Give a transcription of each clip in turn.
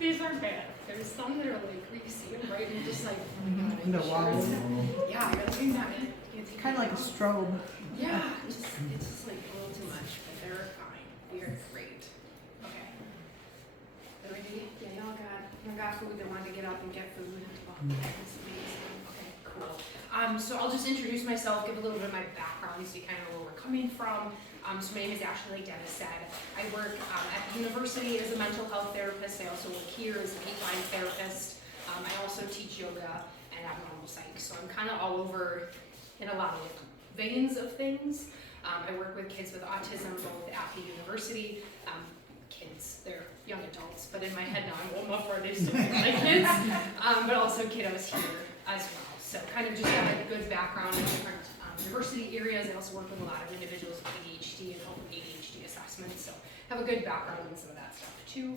These aren't bad. There's some that are like, you see them, right? And you're just like, oh my No, God, wow. yeah, I gotta take that in. Kind of like a strobe. Yeah, it's just like a little too much, but they're fine. We are great. Okay. Ready? Yeah, y'all got food. They wanted to get up and get food. Oh, that's amazing. Okay, cool. So I'll just introduce myself, give a little bit of my background so you kind of know where we're coming from. So my name is Ashley, like Dennis said. I work at the university as a mental health therapist. I also work here as an equine therapist. I also teach yoga and abnormal psych. So I'm kind of all over in a lot of different veins of things. I work with kids with autism both at the university. Kids, they're young adults, but in my head now I'm old enough where they still feel like kids, but also kiddos here as well. So kind of just have like a good background in different university areas. I also work with a lot of individuals with ADHD and help with ADHD assessments, so have a good background in some of that stuff too.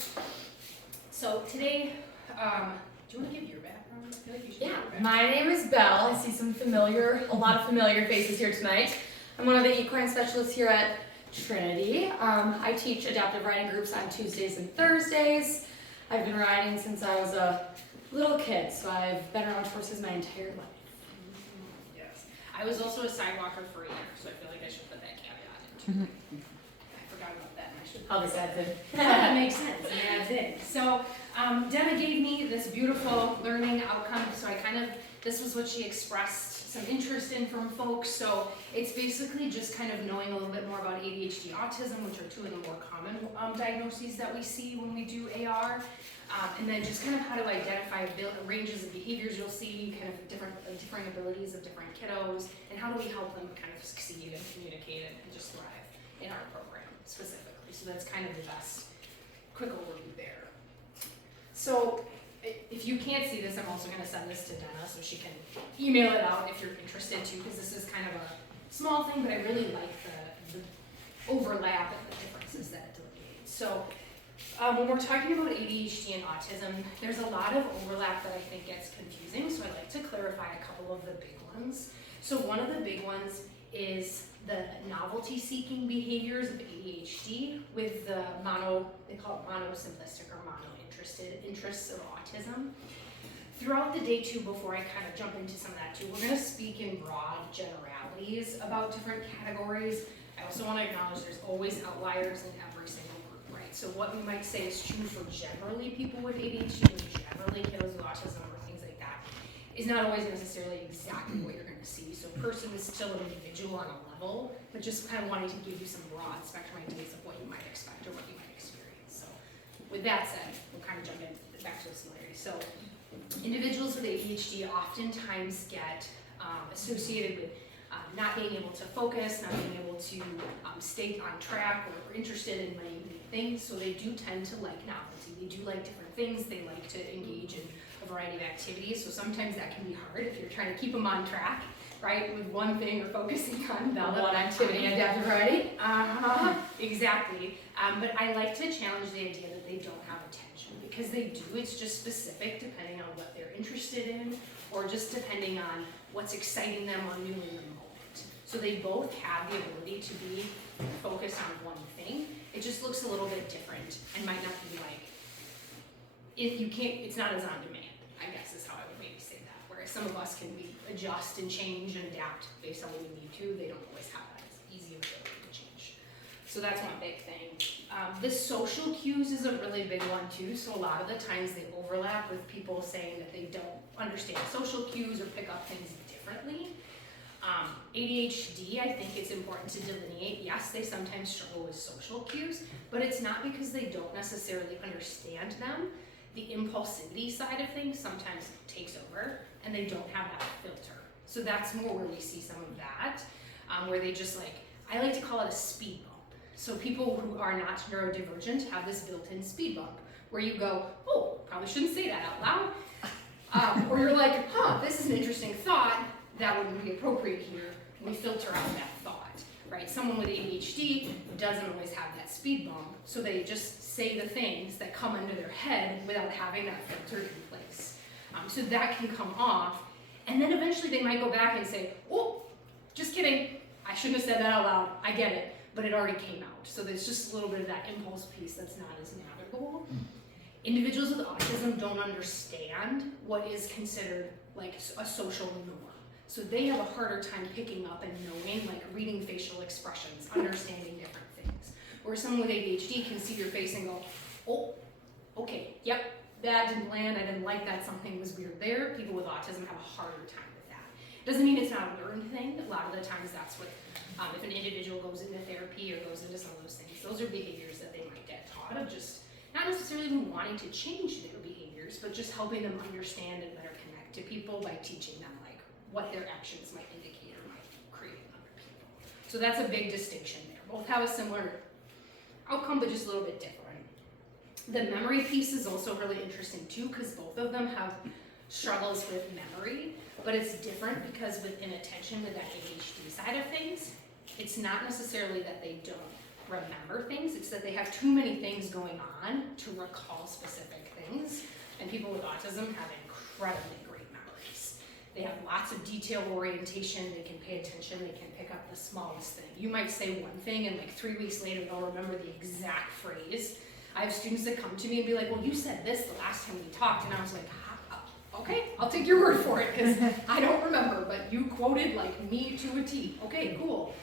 So today, do you want to give your background? I feel like you should. Yeah, my name is Belle. I see a lot of familiar faces here tonight. I'm one of the equine specialists here at Trinity. I teach adaptive riding groups on Tuesdays and Thursdays. I've been riding since I was a little kid, so I've been around horses my entire life. Yes. I was also a sidewalker for a year, so I feel like I should put that caveat in too. I forgot about that, and I should. I'll just add in. That makes sense. I add in. So Denna gave me this beautiful learning outcome. So this was what she expressed some interest in from folks. So it's basically just kind of knowing a little bit more about ADHD, autism, which are two of the more common diagnoses that we see when we do AR. And then just kind of how to identify ranges of behaviors you'll see, kind of different abilities of different kiddos, and how do we help them kind of succeed and communicate and just thrive in our program specifically. So that's kind of the best quick overview there. So if you can't see this, I'm also going to send this to Denna so she can email it out if you're interested too, because this is kind of a small thing, but I really like the overlap and the differences that it delineates. So when we're talking about ADHD and autism, there's a lot of overlap that I think gets confusing, so I'd like to clarify a couple of the big ones. So one of the big ones is the novelty-seeking behaviors of ADHD with the they call it mono-simplistic or mono-interested interests of autism. Throughout the day too, before I kind of jump into some of that too, we're going to speak in broad generalities about different categories. I also want to acknowledge there's always outliers in every single group, right? So what we might say is true for generally people with ADHD and generally kiddos with autism or things like that is not always necessarily exactly what you're going to see. So a person is still an individual on a level, but just kind of wanting to give you some broad spectrum ideas of what you might expect or what you might experience. So with that said, we'll kind of jump in back to the similarities. So individuals with ADHD oftentimes get associated with not being able to focus, not being able to stay on track or interested in many things. So they do tend to like novelty. They do like different things. They like to engage in a variety of activities. So sometimes that can be hard if you're trying to keep them on track, right, with one thing or focusing on One activity and adaptive riding. Exactly. But I like to challenge the idea that they don't have attention, because they do. It's just specific depending on what they're interested in or just depending on what's exciting them or new in the moment. So they both have the ability to be focused on one thing. It just looks a little bit different and might not be like, it's not as on demand, I guess is how I would maybe say that. Whereas some of us can adjust and change and adapt based on what we need to. They don't always have that easy ability to change. So that's one big thing. The social cues is a really big one too. So a lot of the times they overlap with people saying that they don't understand social cues or pick up things differently. ADHD, I think it's important to delineate. Yes, they sometimes struggle with social cues, but it's not because they don't necessarily understand them. The impulsivity side of things sometimes takes over, and they don't have that filter. So that's more where we see some of that, where they just I like to call it a speed bump. So people who are not neurodivergent have this built-in speed bump, where you go, oh, probably shouldn't say that out loud. Or you're like, this is an interesting thought, that wouldn't be appropriate here. We filter out that thought, right? Someone with ADHD doesn't always have that speed bump, so they just say the things that come into their head without having that filter in place. So that can come off, and then eventually they might go back and say, oh, just kidding, I shouldn't have said that out loud, I get it, but it already came out. So there's just a little bit of that impulse piece that's not as navigable. individuals with autism don't understand what is considered like a social norm. So they have a harder time picking up and knowing, like reading facial expressions, understanding different things. Whereas someone with ADHD can see your face and go, oh, okay, yep, that didn't land, I didn't like that, something was weird there. People with autism have a harder time with that. Doesn't mean it's not a learned thing. A lot of the times that's what, if an individual goes into therapy or goes into some of those things, those are behaviors that they might get taught of, just not necessarily even wanting to change their behaviors, but just helping them understand and better connect to people by teaching them like what their actions might indicate or might create in other people. So that's a big distinction there. Both have a similar outcome, but just a little bit different. The memory piece is also really interesting too, because both of them have struggles with memory, but it's different because with inattention, with that ADHD side of things, it's not necessarily that they don't remember things, it's that they have too many things going on to recall specific things, and people with autism have incredibly great memories. They have lots of detail orientation, they can pay attention, they can pick up the smallest thing. You might say one thing and like 3 weeks later they'll remember the exact phrase. I have students that come to me and be like, well, you said this the last time we talked, and I was like, okay, I'll take your word for it, because I don't remember, but you quoted like me to a T. Okay, cool.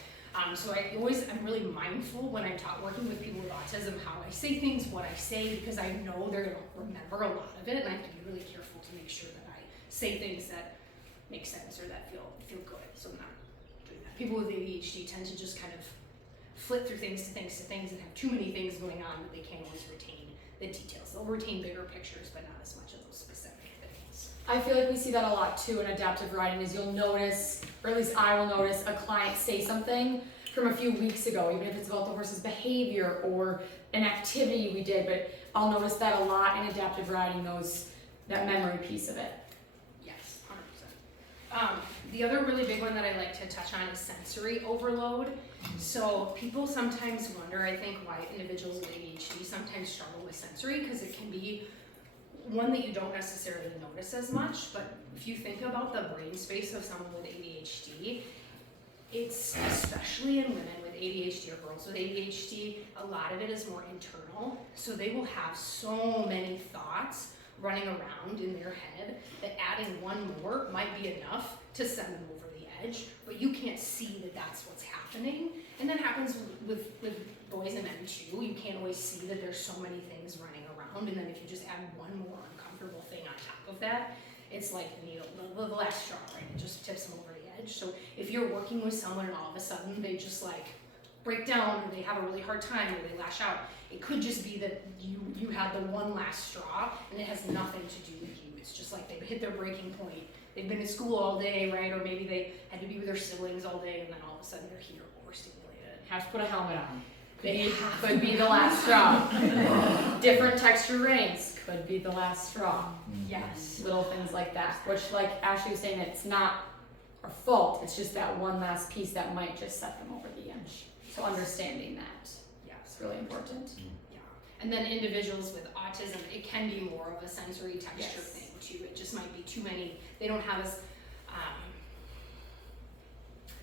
So I'm really mindful when I'm working with people with autism, how I say things, what I say, because I know they're gonna remember a lot of it, and I have to be really careful to make sure that I say things that make sense or that feel good, so I'm not doing that. People with ADHD tend to just kind of flip through things to things to things and have too many things going on that they can't always retain the details. They'll retain bigger pictures, but not as much of those specific things. I feel like we see that a lot too in adaptive riding, is you'll notice, or at least I will notice, a client say something from a few weeks ago, even if it's about the horse's behavior or an activity we did, but I'll notice that a lot in adaptive riding, that memory piece of it. Yes, 100%. The other really big one that I like to touch on is sensory overload. So people sometimes wonder, I think, why individuals with ADHD sometimes struggle with sensory, because it can be one that you don't necessarily notice as much, but if you think about the brain space of someone with ADHD, it's, especially in women with ADHD or girls with ADHD, a lot of it is more internal. So they will have so many thoughts running around in their head that adding one more might be enough to send them over the edge, but you can't see that that's what's happening. And that happens with boys and men too. You can't always see that there's so many things running around, and then if you just add one more uncomfortable thing on top of that, it's like the last straw, right? It just tips them over the edge. So if you're working with someone and all of a sudden they just like break down, or they have a really hard time, or they lash out, it could just be that you had the one last straw, and it has nothing to do with you. It's just like they've hit their breaking point. They've been in school all day, right? Or maybe they had to be with their siblings all day, and then all of a sudden they're here overstimulated. Have to put a helmet on. They could be the last straw. Different texture reins could be the last straw. Yes. Little things like that, which, like Ashley was saying, it's not a fault, it's just that one last piece that might just set them over the edge. So understanding that, Yes. is really important. Yeah. And then individuals with autism, it can be more of a sensory texture Yes. thing too. It just might be too many. They don't have as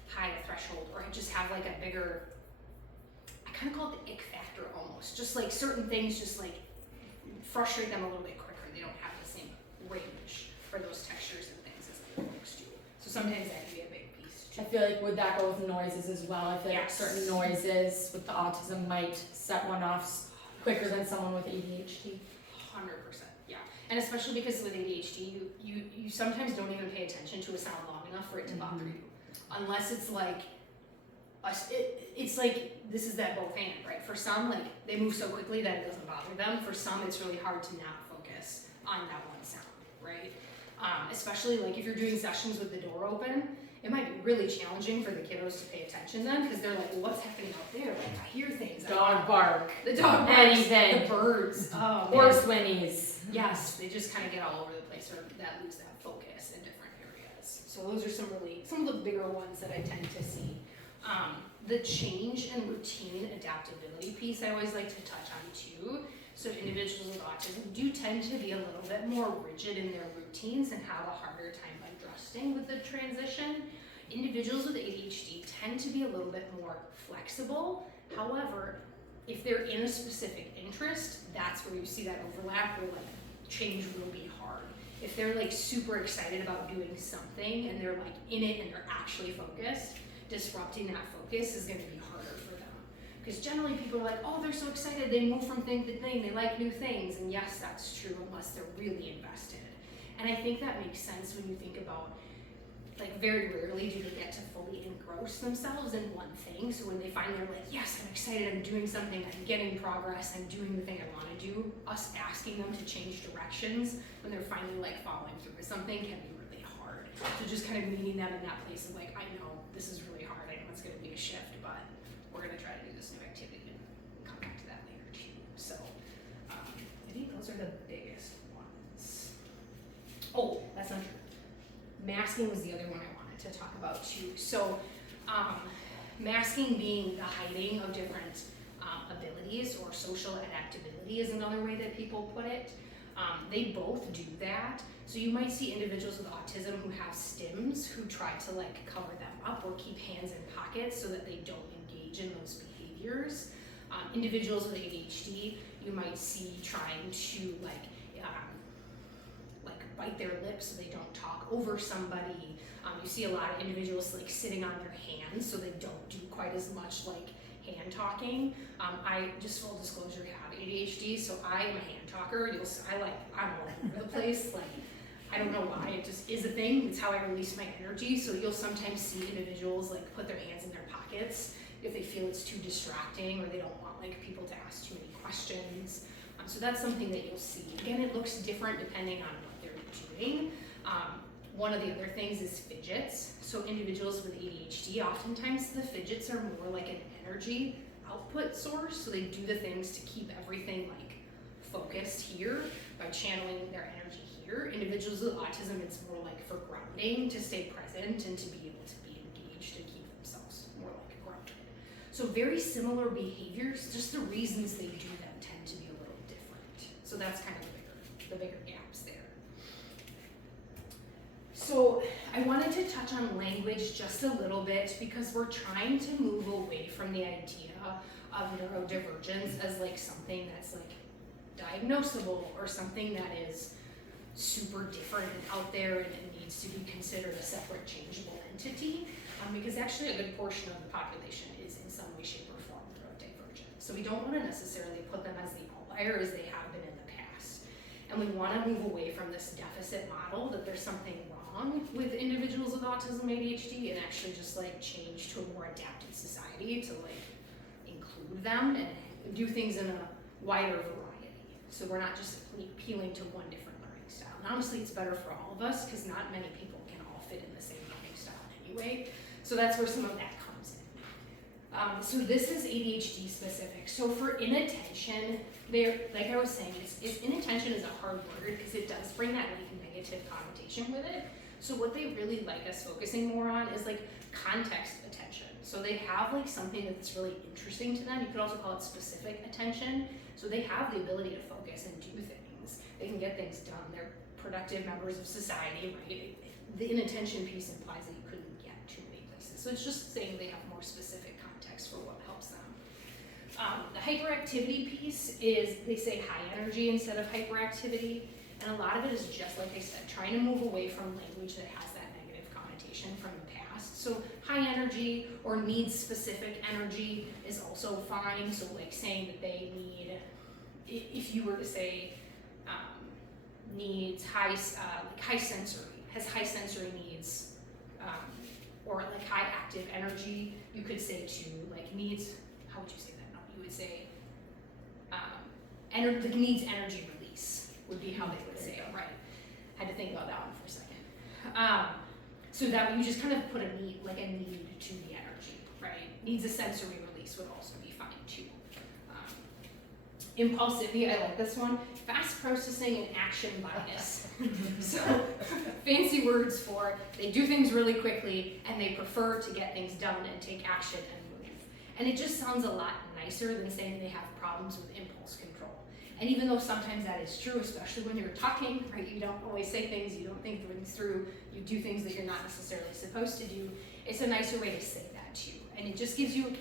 high a threshold, or just have like a bigger, I kind of call it the ick factor almost. Just like certain things just like frustrate them a little bit quicker. They don't have the same range for those textures and things as other folks do. So sometimes that can be a big piece too. I feel like would that go with noises as well? I feel like Yes. certain noises with the autism might set one off quicker than someone with ADHD. 100%, yeah. And especially because with ADHD, you sometimes don't even pay attention to a sound long enough for it to bother you. Unless it's like, it's like, this is that both and, right? For some, like, they move so quickly that it doesn't bother them. For some, it's really hard to not focus on that one sound, right? Especially like if you're doing sessions with the door open, it might be really challenging for the kiddos to pay attention then, because they're like, well, what's happening out there? Like, I hear things. Dog bark. The dog barks, Anything. the birds. Oh, Horse whinnies. Yes, they just kind of get all over the place, or that lose that focus in different areas. So those are some of the bigger ones that I tend to see. The change and routine adaptability piece I always like to touch on too. So individuals with autism do tend to be a little bit more rigid in their routines and have a harder time adjusting with the transition. Individuals with ADHD tend to be a little bit more flexible. However, if they're in a specific interest, that's where you see that overlap where like change will be hard. If they're like super excited about doing something and they're like in it and they're actually focused, disrupting that focus is going to be harder for them. Because generally people are like, oh, they're so excited, they move from thing to thing, they like new things, and yes, that's true unless they're really invested. And I think that makes sense when you think about, like, very rarely do they get to fully engross themselves in one thing. So when they finally are like, yes, I'm excited, I'm doing something, I'm getting progress, I'm doing the thing I want to do, us asking them to change directions when they're finally like following through with something can be really hard. So just kind of meeting them in that place of like, I know this is really hard, I know it's going to be a shift, but we're going to try to do this new activity and come back to that later too. So I think those are the biggest ones. Oh, that's not true. Masking was the other one I wanted to talk about too. So masking being the hiding of different abilities, or social adaptability is another way that people put it. They both do that. So you might see individuals with autism who have stims who try to like cover them up or keep hands in pockets so that they don't engage in those behaviors. Individuals with ADHD, you might see trying to like bite their lips so they don't talk over somebody. You see a lot of individuals like sitting on their hands so they don't do quite as much like hand talking. I just full disclosure have ADHD, so I am a hand talker. I'm all over the place. Like, I don't know why, it just is a thing. It's how I release my energy. So you'll sometimes see individuals like put their hands in their pockets if they feel it's too distracting or they don't want like people to ask too many questions. So that's something that you'll see. Again, it looks different depending on what they're doing. One of the other things is fidgets. So individuals with ADHD, oftentimes the fidgets are more like an energy output source. So they do the things to keep everything like focused here by channeling their energy here. Individuals with autism, it's more like for grounding, to stay present and to be able to be engaged and keep themselves more like grounded. So very similar behaviors, just the reasons they do them tend to be a little different. So that's kind of the bigger gaps there. So I wanted to touch on language just a little bit because we're trying to move away from the idea of neurodivergence as like something that's like diagnosable or something that is super different and out there and it needs to be considered a separate changeable entity, because actually a good portion of the population is in some way, shape, or form neurodivergent. So we don't want to necessarily put them as the outlier as they have been in the past. And we want to move away from this deficit model that there's something wrong with individuals with autism, ADHD, and actually just like change to a more adapted society to like include them and do things in a wider variety. So we're not just appealing to one different learning style. And honestly, it's better for all of us because not many people can all fit in the same learning style anyway. So that's where some of that comes in. So this is ADHD specific. So for inattention, like I was saying, inattention is a hard word because it does bring that like negative connotation with it. So what they really like us focusing more on is like context attention. So they have like something that's really interesting to them. You could also call it specific attention. So they have the ability to focus and do things. They can get things done. They're productive members of society, right? The inattention piece implies that you couldn't get too many places. So it's just saying they have more specific context for what helps them. The hyperactivity piece is, they say high energy instead of hyperactivity. And a lot of it is just like I said, trying to move away from language that has that negative connotation from the past. So high energy or needs specific energy is also fine. So like saying that they need, if you were to say needs high sensory, has high sensory needs, or like high active energy, you could say to like needs, how would you say that? No, you would say needs energy release would be how they would say it, right? Had to think about that one for a second. So that you just kind of put a need to the energy, right? Needs a sensory release would also be fine too. Impulsivity, I like this one. Fast processing and action bias. So fancy words for they do things really quickly and they prefer to get things done and take action and move. And it just sounds a lot nicer than saying they have problems with impulse control. And even though sometimes that is true, especially when you're talking, right? You don't always say things, you don't think things through, you do things that you're not necessarily supposed to do. It's a nicer way to say that too. And it just gives you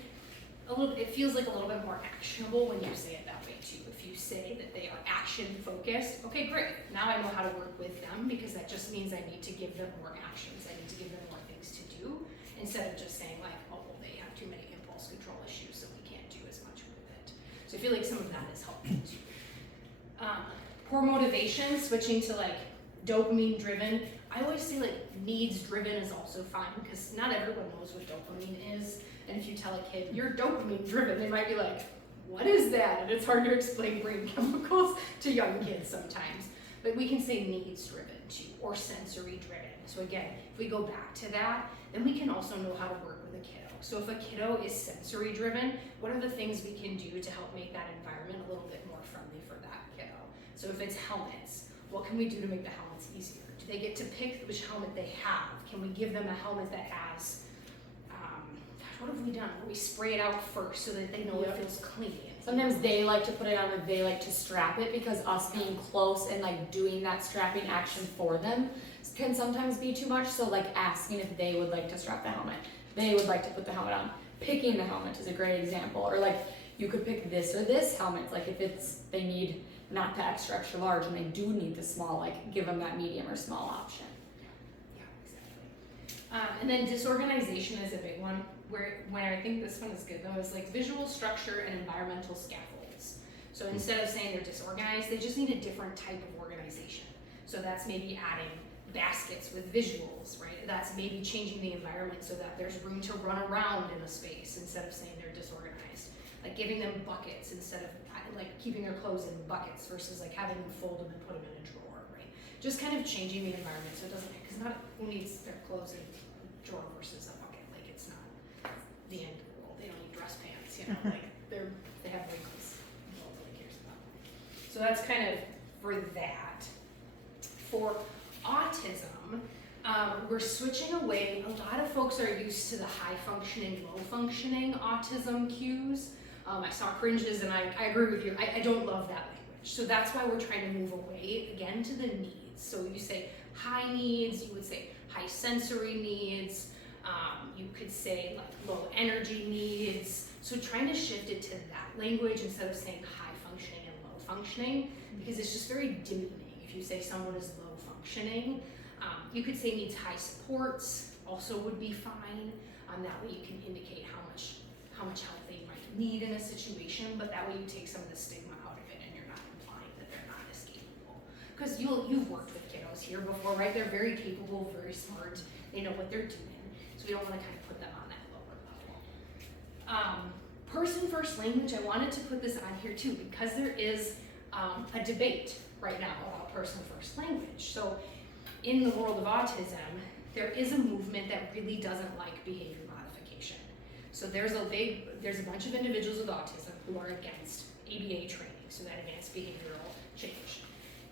it feels like a little bit more actionable when you say it that way too. If you say that they are action focused, okay, great. Now I know how to work with them because that just means I need to give them more actions. I need to give them more things to do instead of just saying like, oh, well, they have too many impulse control issues, so we can't do as much with it. So I feel like some of that is helpful too. Poor motivation, switching to like dopamine driven. I always say like needs driven is also fine because not everyone knows what dopamine is. And if you tell a kid you're dopamine driven, they might be like, what is that? And it's hard to explain brain chemicals to young kids sometimes. But we can say needs driven too, or sensory driven. So again, if we go back to that, then we can also know how to work with a kiddo. So if a kiddo is sensory driven, what are the things we can do to help make that environment a little bit more friendly for that kiddo? So if it's helmets, what can we do to make the helmets easier? Do they get to pick which helmet they have? Can we give them a helmet that has, what have we done? We spray it out first so that they know it feels clean. Sometimes they like to put it on or they like to strap it because us being close and like doing that strapping action for them can sometimes be too much. So like asking if they would like to strap the helmet, they would like to put the helmet on. Picking the helmet is a great example. Or like you could pick this or this helmet. Like if it's, they need not the extra large and they do need the small, like give them that medium or small option. Yeah, exactly. And then disorganization is a big one. Where I think this one is good though is like visual structure and environmental scaffolds. So instead of saying they're disorganized, they just need a different type of organization. So that's maybe adding baskets with visuals, right? That's maybe changing the environment so that there's room to run around in a space instead of saying they're disorganized. Like giving them buckets instead of like keeping their clothes in buckets versus like having them fold them and put them in a drawer, right? Just kind of changing the environment so it doesn't, because not who needs their clothes in a drawer versus a bucket? Like it's not the end of the world. They don't need dress pants, you know, like they have wrinkles. Nobody cares about them. So that's kind of for that. For autism, we're switching away. A lot of folks are used to the high functioning, low functioning autism cues. I saw cringes and I agree with you. I don't love that language. So that's why we're trying to move away again to the needs. So you say high needs, you would say high sensory needs. You could say like low energy needs. So trying to shift it to that language instead of saying high functioning and low functioning, because it's just very demeaning. If you say someone is low functioning, you could say needs high supports, also would be fine. That way you can indicate how much help they might need in a situation, but that way you take some of the stigma out of it and you're not implying that they're not as capable. Because you've worked with kiddos here before, right? They're very capable, very smart, they know what they're doing. So we don't want to kind of put them on that lower level. Person first language, I wanted to put this on here too because there is a debate right now about person first language. So in the world of autism, there is a movement that really doesn't like behavior modification. So there's a bunch of individuals with autism who are against ABA training, so that advanced behavioral change.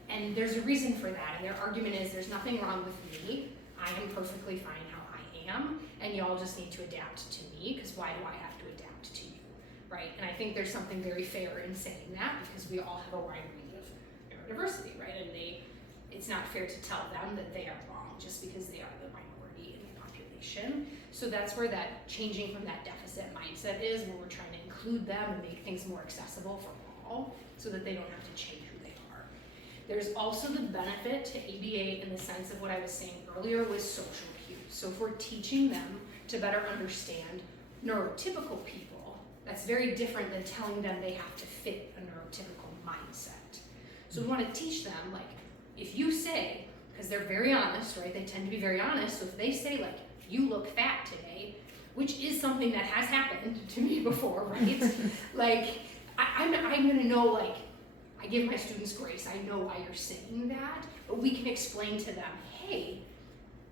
And there's a reason for that, and their argument is there's nothing wrong with me. I am perfectly fine how I am, and y'all just need to adapt to me, because why do I have to adapt to you, right? And I think there's something very fair in saying that, because we all have a wide range of neurodiversity, right? And it's not fair to tell them that they are wrong just because they are the minority in the population. So that's where that changing from that deficit mindset is, where we're trying to include them and make things more accessible for all, so that they don't have to change who they are. There's also the benefit to ABA in the sense of what I was saying earlier with social cues. So if we're teaching them to better understand neurotypical people, that's very different than telling them they have to fit a neurotypical mindset. So we want to teach them, like, if you say, because they're very honest, right? They tend to be very honest. So if they say, like, you look fat today, which is something that has happened to me before, right? Like, I'm gonna know, like, I give my students grace. I know why you're saying that, but we can explain to them, hey,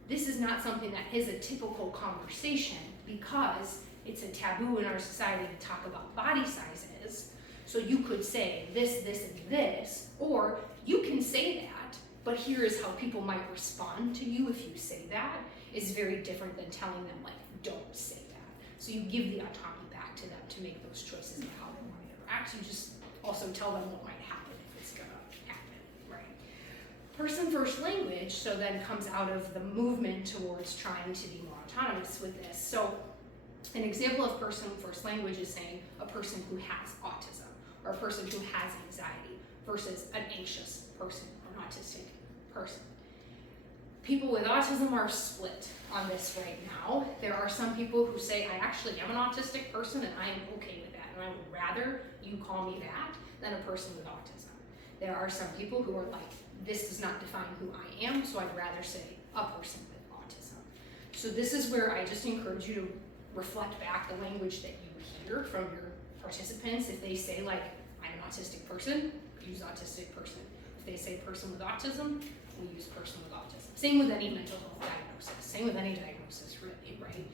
this is not something that is a typical conversation because it's a taboo in our society to talk about body sizes. So you could say this, this, and this, or you can say that, but here is how people might respond to you if you say that, is very different than telling them, like, don't say that. So you give the autonomy back to them to make those choices of how they want to interact. You just also tell them what might happen if it's gonna happen, right? Person first language, so then comes out of the movement towards trying to be more autonomous with this. So An example of person first language is saying a person who has autism, or a person who has anxiety, versus an anxious person or an autistic person. People with autism are split on this right now. There are some people who say, I actually am an autistic person and I am okay with that, and I would rather you call me that than a person with autism. There are some people who are like, this does not define who I am, so I'd rather say a person with autism. So this is where I just encourage you to reflect back the language that you hear from your participants. If they say like, I'm an autistic person, use autistic person. If they say person with autism, we use person with autism. Same with any mental health diagnosis. Same with any diagnosis, really, right?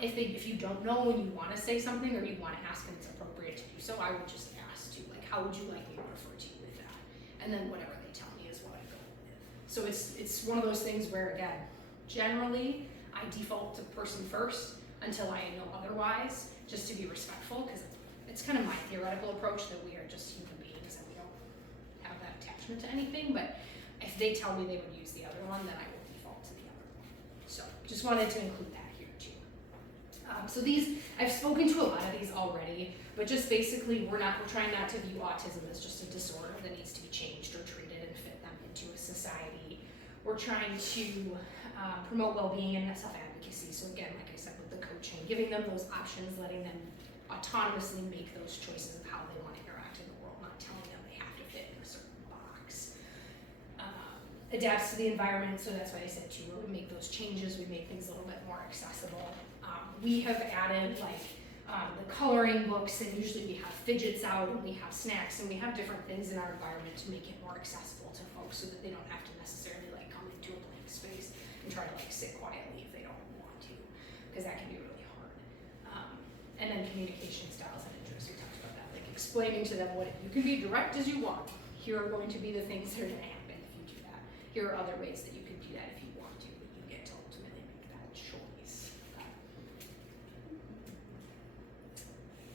If you don't know when you want to say something or you want to ask and it's appropriate to do so, I would just ask to, like, how would you like me to refer to you with that? And then whatever they tell me is what I go with. So it's one of those things where, again, generally I default to person first until I know otherwise, just to be respectful, because it's kind of my theoretical approach that we are just human beings and we don't have that attachment to anything. But if they tell me they would use the other one, then I will default to the other one. So just wanted to include that here too. So these, I've spoken to a lot of these already, but just basically we're trying not to view autism as just a disorder that needs to be changed or treated and fit them into a society. We're trying to promote well-being and self-advocacy. So again, like I said, with the coaching, giving them those options, letting them autonomously make those choices of how they want to interact in the world, not telling them they have to fit in a certain box. Adapts to the environment, so that's what I said too, where we make those changes, we make things a little bit more accessible. We have added like the coloring books, and usually we have fidgets out and we have snacks and we have different things in our environment to make it more accessible to folks so that they don't have to necessarily like come into a blank space and try to like sit quietly if they don't want to, because that can be really hard. And then communication styles and interests, we talked about that, like explaining to them what you can be direct as you want. Here are going to be the things that are going to happen if you do that. Here are other ways that you could do that if you want to, but you get to ultimately make that choice.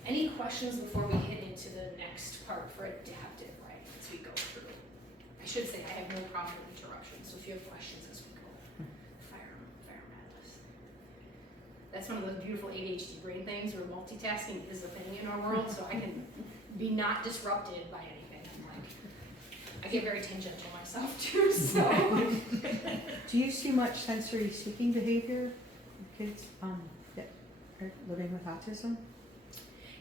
Any questions before we hit into the next part for adaptive writing as we go through? I should say I have no problem with interruptions, so if you have questions as we go, fire them at us. That's one of those beautiful ADHD brain things where multitasking is a thing in our world, so I can be not disrupted by anything. I'm like, I get very tangential myself too, so. Do you see much sensory seeking behavior in kids that are living with autism?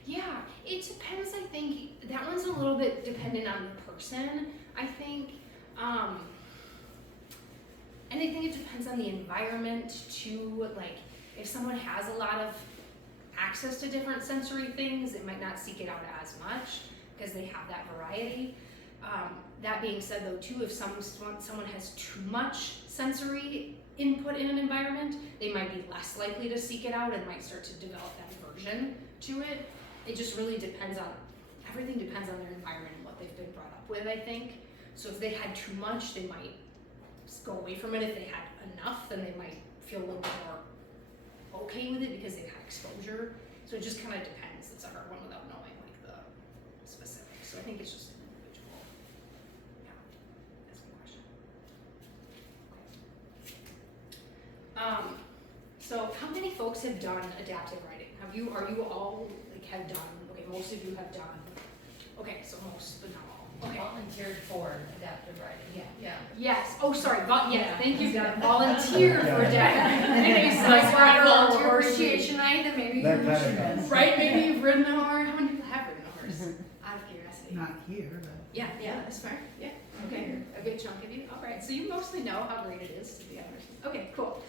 Yeah, it depends. I think that one's a little bit dependent on the person, I think. And I think it depends on the environment too. Like, if someone has a lot of access to different sensory things, it might not seek it out as much because they have that variety. That being said though too, if someone has too much sensory input in an environment, they might be less likely to seek it out and might start to develop that aversion to it. It just really depends on, everything depends on their environment and what they've been brought up with, I think. So if they had too much, they might go away from it. If they had enough, then they might feel a little bit more okay with it because they've had exposure. So it just kind of depends. It's a hard one without knowing like the specifics. So I think it's just an individual. Yeah, that's a good question. Okay. So how many folks have done adaptive writing? Are you all like have done? Okay, most of you have done. Okay, so most, but not all. Okay. Volunteered for adaptive writing. Yeah. Yes. Oh, sorry. Thank you. Volunteer for adaptive. Maybe so. Like for our volunteer appreciation night, then maybe That kind of counts. right? Maybe you've ridden a horse. How many people have ridden a horse? Out of curiosity. Not here, but. Yeah, that's fair. Yeah. Okay. A good chunk of you. All right. So you mostly know how great it is to be on horses. Okay. Cool.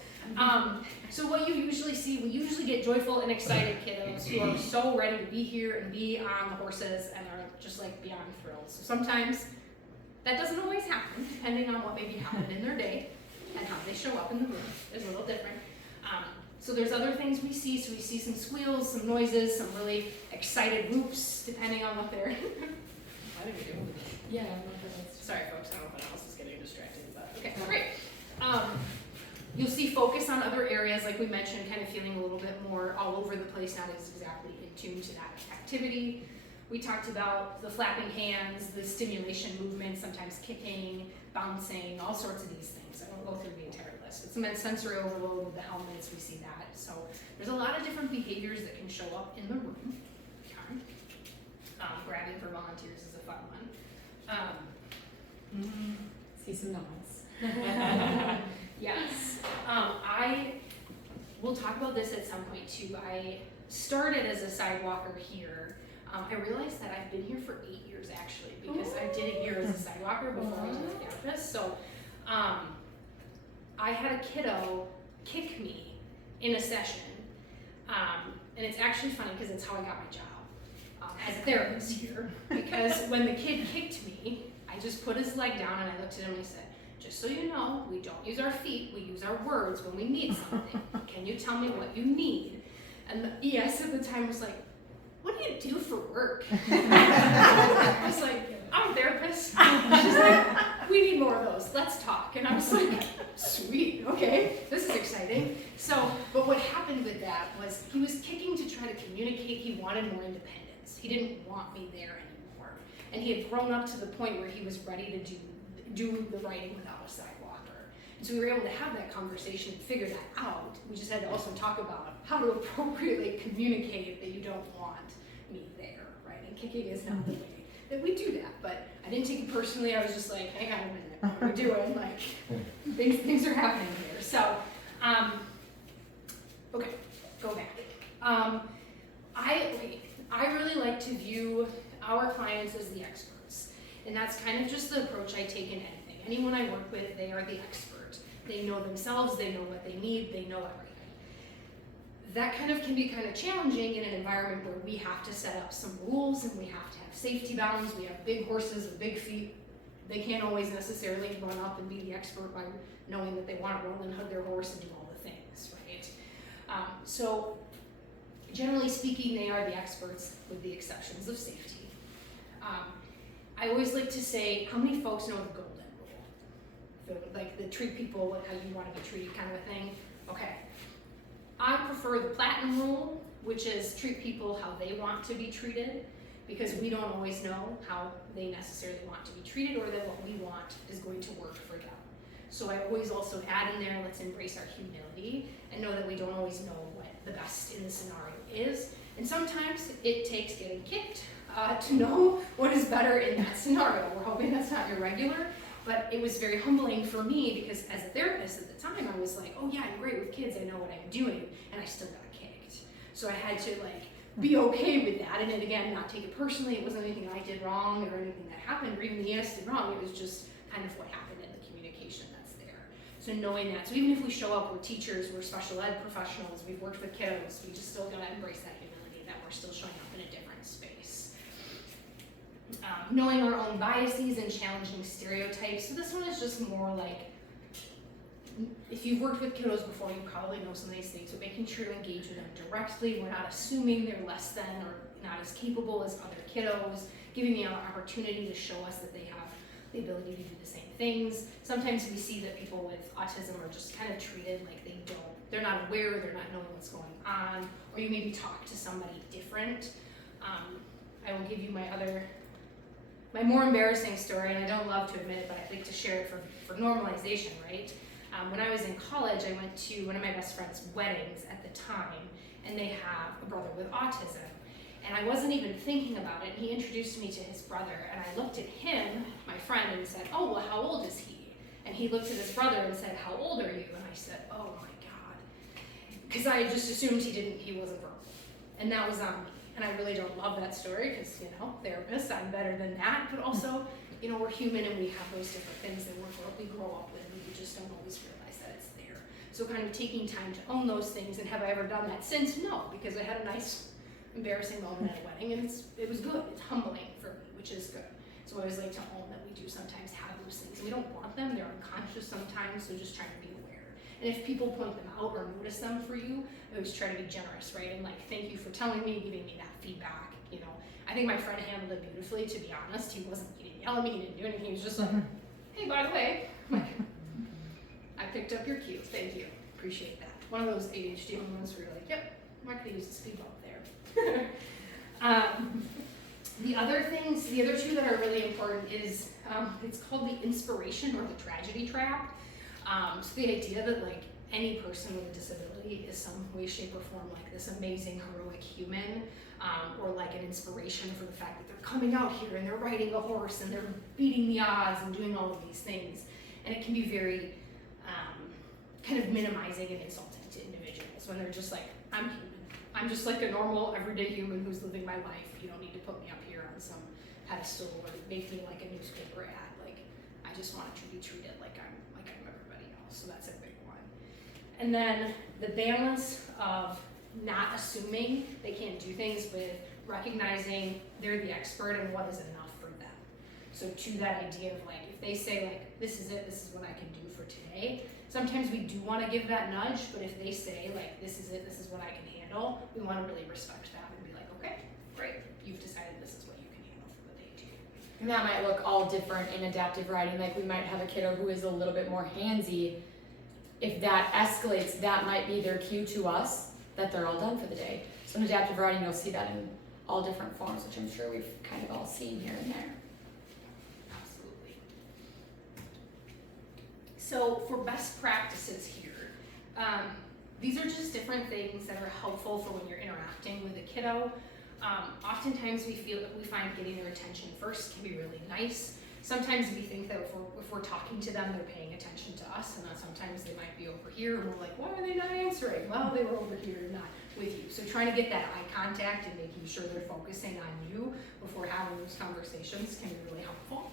So what you usually see, we usually get joyful and excited kiddos who are so ready to be here and be on the horses and are just like beyond thrilled. So sometimes that doesn't always happen, depending on what maybe happened in their day and how they show up in the room is a little different. So there's other things we see. So we see some squeals, some noises, some really excited whoops, depending on what they're. What are we doing with this? Yeah. Sorry folks, I don't know if anyone else is getting distracted, but okay, great. You'll see focus on other areas, like we mentioned, kind of feeling a little bit more all over the place, not as exactly in tune to that activity. We talked about the flapping hands, the stimulation movement, sometimes kicking, bouncing, all sorts of these things. I won't go through the entire list. But some sensory overload with the helmets, we see that. So there's a lot of different behaviors that can show up in the room. Okay. Grabbing for volunteers is a fun one. See some nods. Yes. We'll talk about this at some point too. I started as a sidewalker here. I realized that I've been here for 8 years actually, because I did a year as a sidewalker before I was a therapist. So I had a kiddo kick me in a session. And it's actually funny because it's how I got my job as a therapist here. Because when the kid kicked me, I just put his leg down and I looked at him and I said, just so you know, we don't use our feet, we use our words when we need something. Can you tell me what you need? And the ES at the time was like, what do you do for work? I was like, I'm a therapist. She's like, we need more of those, let's talk. And I was like, sweet, okay, this is exciting. So, but what happened with that was he was kicking to try to communicate he wanted more independence. He didn't want me there anymore. And he had grown up to the point where he was ready to do the riding without a sidewalker. And so we were able to have that conversation and figure that out. We just had to also talk about how to appropriately communicate that you don't want me there, right? And kicking is not the way that we do that. But I didn't take it personally. I was just like, hang on a minute, what are we doing? Like, things are happening here. So, okay, go back. I really like to view our clients as the experts. And that's kind of just the approach I take in anything. Anyone I work with, they are the expert. They know themselves, they know what they need, they know everything. That kind of can be kind of challenging in an environment where we have to set up some rules and we have to have safety bounds. We have big horses with big feet. They can't always necessarily run up and be the expert by knowing that they want to roll and hug their horse and do all the things, right? So generally speaking, they are the experts with the exceptions of safety. I always like to say, how many folks know the golden rule? Like the treat people how you want to be treated kind of a thing. Okay. I prefer the platinum rule, which is treat people how they want to be treated, because we don't always know how they necessarily want to be treated or that what we want is going to work for them. So I always also add in there, let's embrace our humility and know that we don't always know what the best in the scenario is. And sometimes it takes getting kicked to know what is better in that scenario. We're hoping that's not irregular, but it was very humbling for me because as a therapist at the time, I was like, oh yeah, I'm great with kids, I know what I'm doing, and I still got kicked. So I had to like be okay with that, and then again, not take it personally. It wasn't anything I did wrong or anything that happened, or even the ES did wrong. It was just kind of what happened in the communication that's there. So knowing that, so even if we show up, we're teachers, we're special ed professionals, we've worked with kiddos, we just still gotta embrace that humility that we're still showing up in a different space. Knowing our own biases and challenging stereotypes. So this one is just more like, if you've worked with kiddos before, you probably know some of these things, but making sure to engage with them directly. We're not assuming they're less than or not as capable as other kiddos, giving them an opportunity to show us that they have the ability to do the same things. Sometimes we see that people with autism are just kind of treated like they're not aware, they're not knowing what's going on, or you maybe talk to somebody different. I will give you my more embarrassing story, and I don't love to admit it, but I like to share it for normalization, right? When I was in college, I went to one of my best friend's weddings at the time, and they have a brother with autism. And I wasn't even thinking about it, and he introduced me to his brother, and I looked at him, my friend, and said, oh, well, how old is he? And he looked at his brother and said, how old are you? And I said, oh my God. Because I just assumed he wasn't verbal. And that was on me. And I really don't love that story because, therapists, I'm better than that. But also, we're human and we have those different things that we grow up with, and we just don't always realize that it's there. So kind of taking time to own those things. And have I ever done that since? No, because I had a nice, embarrassing moment at a wedding, and it was good. It's humbling for me, which is good. So I always like to own that we do sometimes have those things. And we don't want them. They're unconscious sometimes, so just trying to be aware. And if people point them out or notice them for you, I always try to be generous, right? And thank you for telling me, giving me that feedback, I think my friend handled it beautifully, to be honest. He didn't yell at me, he didn't do anything. He was just like, hey, by the way, I picked up your cue, thank you, appreciate that. One of those ADHD moments where you're like, yep, I'm not gonna use the speed bump there. The other two that are really important is, it's called the inspiration or the tragedy trap. So the idea that like any person with a disability is some way, shape, or form like this amazing, heroic human, or like an inspiration for the fact that they're coming out here and they're riding a horse and they're beating the odds and doing all of these things. And it can be very kind of minimizing and insulting to individuals when they're just like, I'm human. I'm just like a normal, everyday human who's living my life. You don't need to put me up here on some pedestal or make me like a newspaper ad. Like, I just want to be treated like I'm everybody else. So that's a big one. And then the balance of not assuming they can't do things with recognizing they're the expert and what is enough for them. So to that idea of like, if they say like, this is it, this is what I can do for today, sometimes we do want to give that nudge, but if they say like, this is it, this is what I can handle, we want to really respect that and be like, okay, great, you've decided this is what you can handle for the day too. And that might look all different in adaptive riding. Like we might have a kiddo who is a little bit more handsy. If that escalates, that might be their cue to us that they're all done for the day. So in adaptive riding, you'll see that in all different forms, which I'm sure we've kind of all seen here and there. Absolutely. So for best practices here, these are just different things that are helpful for when you're interacting with a kiddo. Oftentimes we find getting their attention first can be really nice. Sometimes we think that if we're talking to them, they're paying attention to us, and then sometimes they might be over here, and we're like, why are they not answering? Well, they were over here, not with you. So trying to get that eye contact and making sure they're focusing on you before having those conversations can be really helpful.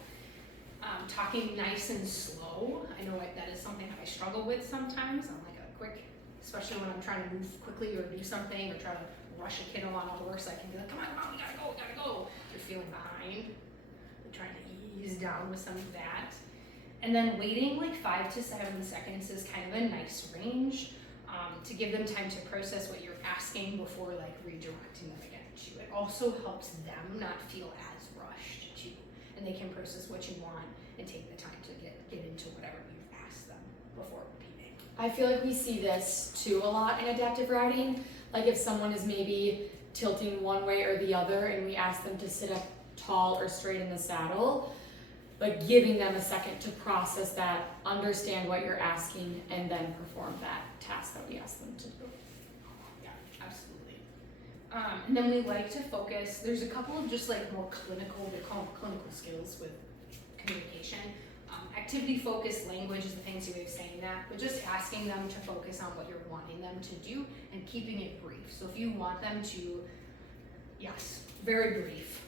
Talking nice and slow. I know that is something that I struggle with sometimes. I'm like a quick, especially when I'm trying to move quickly or do something or try to rush a kiddo on a horse, I can be like, come on, we gotta go. You're feeling behind. You're trying to ease down with some of that. And then waiting like 5 to 7 seconds is kind of a nice range to give them time to process what you're asking before like redirecting them again to you. It also helps them not feel as rushed too, and they can process what you want and take the time to get into whatever you've asked them before repeating. I feel like we see this too a lot in adaptive riding. Like if someone is maybe tilting one way or the other and we ask them to sit up tall or straight in the saddle, like giving them a second to process that, understand what you're asking, and then perform that task that we ask them to do. Yeah, absolutely. And then we like to focus, there's a couple of just like more clinical, they call them clinical skills with communication. Activity focused language is the fancy way of saying that, but just asking them to focus on what you're wanting them to do and keeping it brief. So if you want them to, yes, very brief,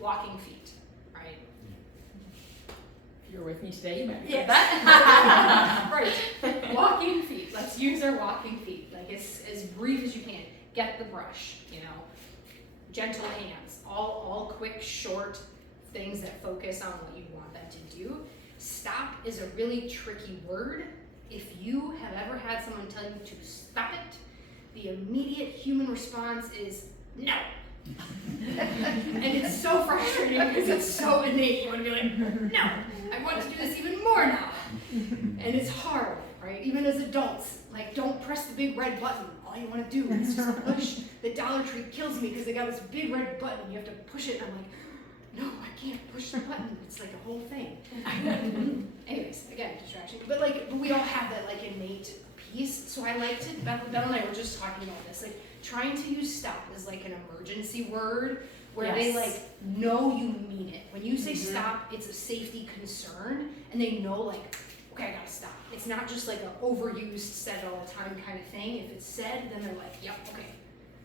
walking feet, right? If you're with me today, you might have Yes. that. Right, walking feet, let's use our walking feet, like as brief as you can. Get the brush, gentle hands, all quick, short things that focus on what you want them to do. Stop is a really tricky word. If you have ever had someone tell you to stop it, the immediate human response is no. And it's so frustrating because it's so innate. You want to be like, no, I want to do this even more now. And it's hard, right? Even as adults, like don't press the big red button. All you want to do is just push. The Dollar Tree kills me because they got this big red button. You have to push it, and I'm like, no, I can't push the button. It's like a whole thing. Anyways, again, distraction. But we all have that like innate piece. So I like to, Belle and I were just talking about this, like trying to use stop as like an emergency word where Yes. they like know you mean it. When you say stop, it's a safety concern, and they know like, okay, I gotta stop. It's not just like an overused, said all the time kind of thing. If it's said, then they're like, yep, okay,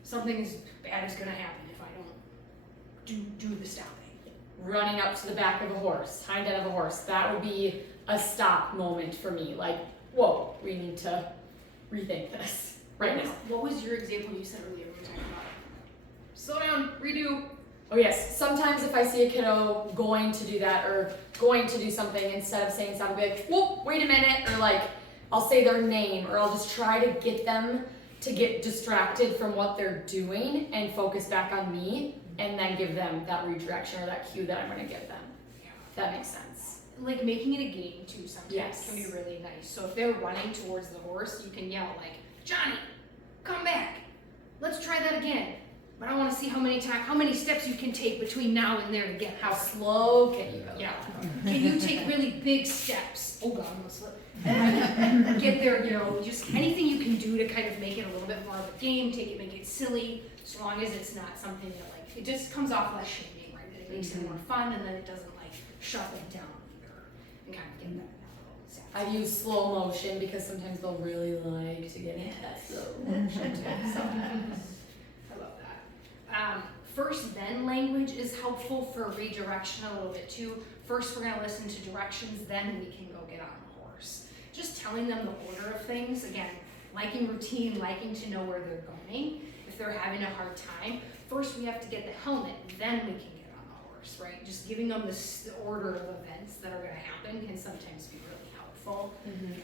something bad is gonna happen if I don't do the stopping. Running up to the back of a horse, hind end of a horse, that would be a stop moment for me. Like, whoa, we need to rethink this right now. What was your example you said earlier when we were talking about slow down, redo? Oh yes, sometimes if I see a kiddo going to do that or going to do something, instead of saying stop, I'll be like, whoa, wait a minute, or like, I'll say their name, or I'll just try to get them to get distracted from what they're doing and focus back on me, and then give them that redirection or that cue that I'm gonna give them. If that makes sense. Like making it a game too sometimes Yes. can be really nice. So if they're running towards the horse, you can yell like, Johnny, come back. Let's try that again. but I wanna see how many steps you can take between now and there to get How out. slow can you go? Yeah. Can you take really big steps? Oh God, I'm gonna slip. Get there, you know, just anything you can do to kind of make it a little bit more of a game, make it silly, as long as it's not something that like, it just comes off less shaming, right? That it makes it more fun and then it doesn't like shut them down either. And kind of get that little sad. I've used slow motion because sometimes they'll really like to get into that slow motion too. So. I love that. First then language is helpful for redirection a little bit too. First we're gonna listen to directions, then we can go get on the horse. Just telling them the order of things, again, liking routine, liking to know where they're going. If they're having a hard time, first we have to get the helmet, then we can get on the horse, right? Just giving them the order of events that are gonna happen can sometimes be really helpful.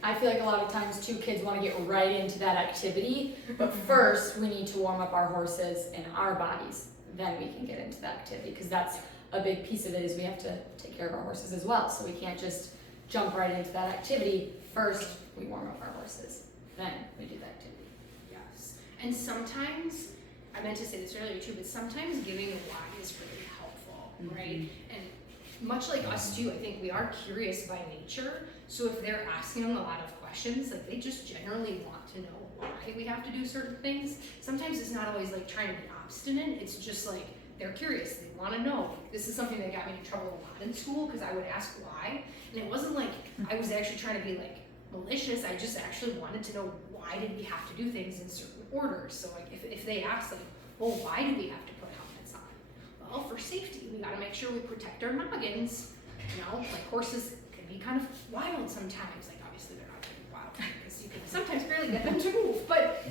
I feel like a lot of times too, kids want to get right into that activity, but first we need to warm up our horses and our bodies, then we can get into that activity, because that's a big piece of it, is we have to take care of our horses as well, so we can't just jump right into that activity. First we warm up our horses, then we do the activity. Yes. And sometimes, I meant to say this earlier too, but sometimes giving a why is really helpful, right? And much like us too, I think we are curious by nature. So if they're asking them a lot of questions, like they just generally want to know why we have to do certain things. Sometimes it's not always like trying to be obstinate, it's just like they're curious, they want to know. This is something that got me in trouble a lot in school because I would ask why, and it wasn't like I was actually trying to be like malicious, I just actually wanted to know why did we have to do things in certain orders. So like if they ask like, well, why do we have to put helmets on? Well, for safety, we gotta make sure we protect our noggins. You know, like horses can be kind of wild sometimes. Like obviously they're not gonna be wild because you can sometimes barely get them to move, but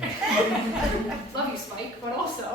love you, Spike, but also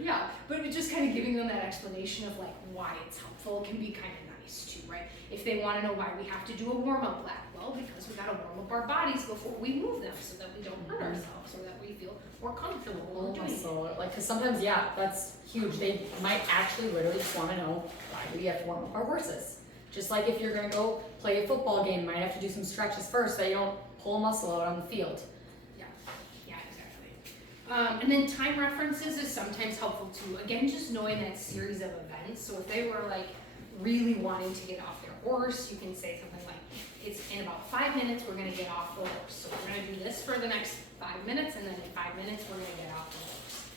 yeah, but just kind of giving them that explanation of like why it's helpful can be kind of nice too, right? If they want to know why we have to do a warm-up lap, well, because we got to warm up our bodies before we move them so that we don't hurt ourselves, so that we feel more comfortable when we're doing it. Like, because sometimes, yeah, that's huge. They might actually literally just want to know why we have to warm up our horses. Just like if you're going to go play a football game, you might have to do some stretches first so that you don't pull a muscle out on the field. Yeah, exactly. And then time references is sometimes helpful too. Again, just knowing that series of events. So if they were like really wanting to get off their horse, you can say something like, it's in about 5 minutes, we're gonna get off the horse. So we're gonna do this for the next 5 minutes, and then in 5 minutes, we're gonna get off the horse.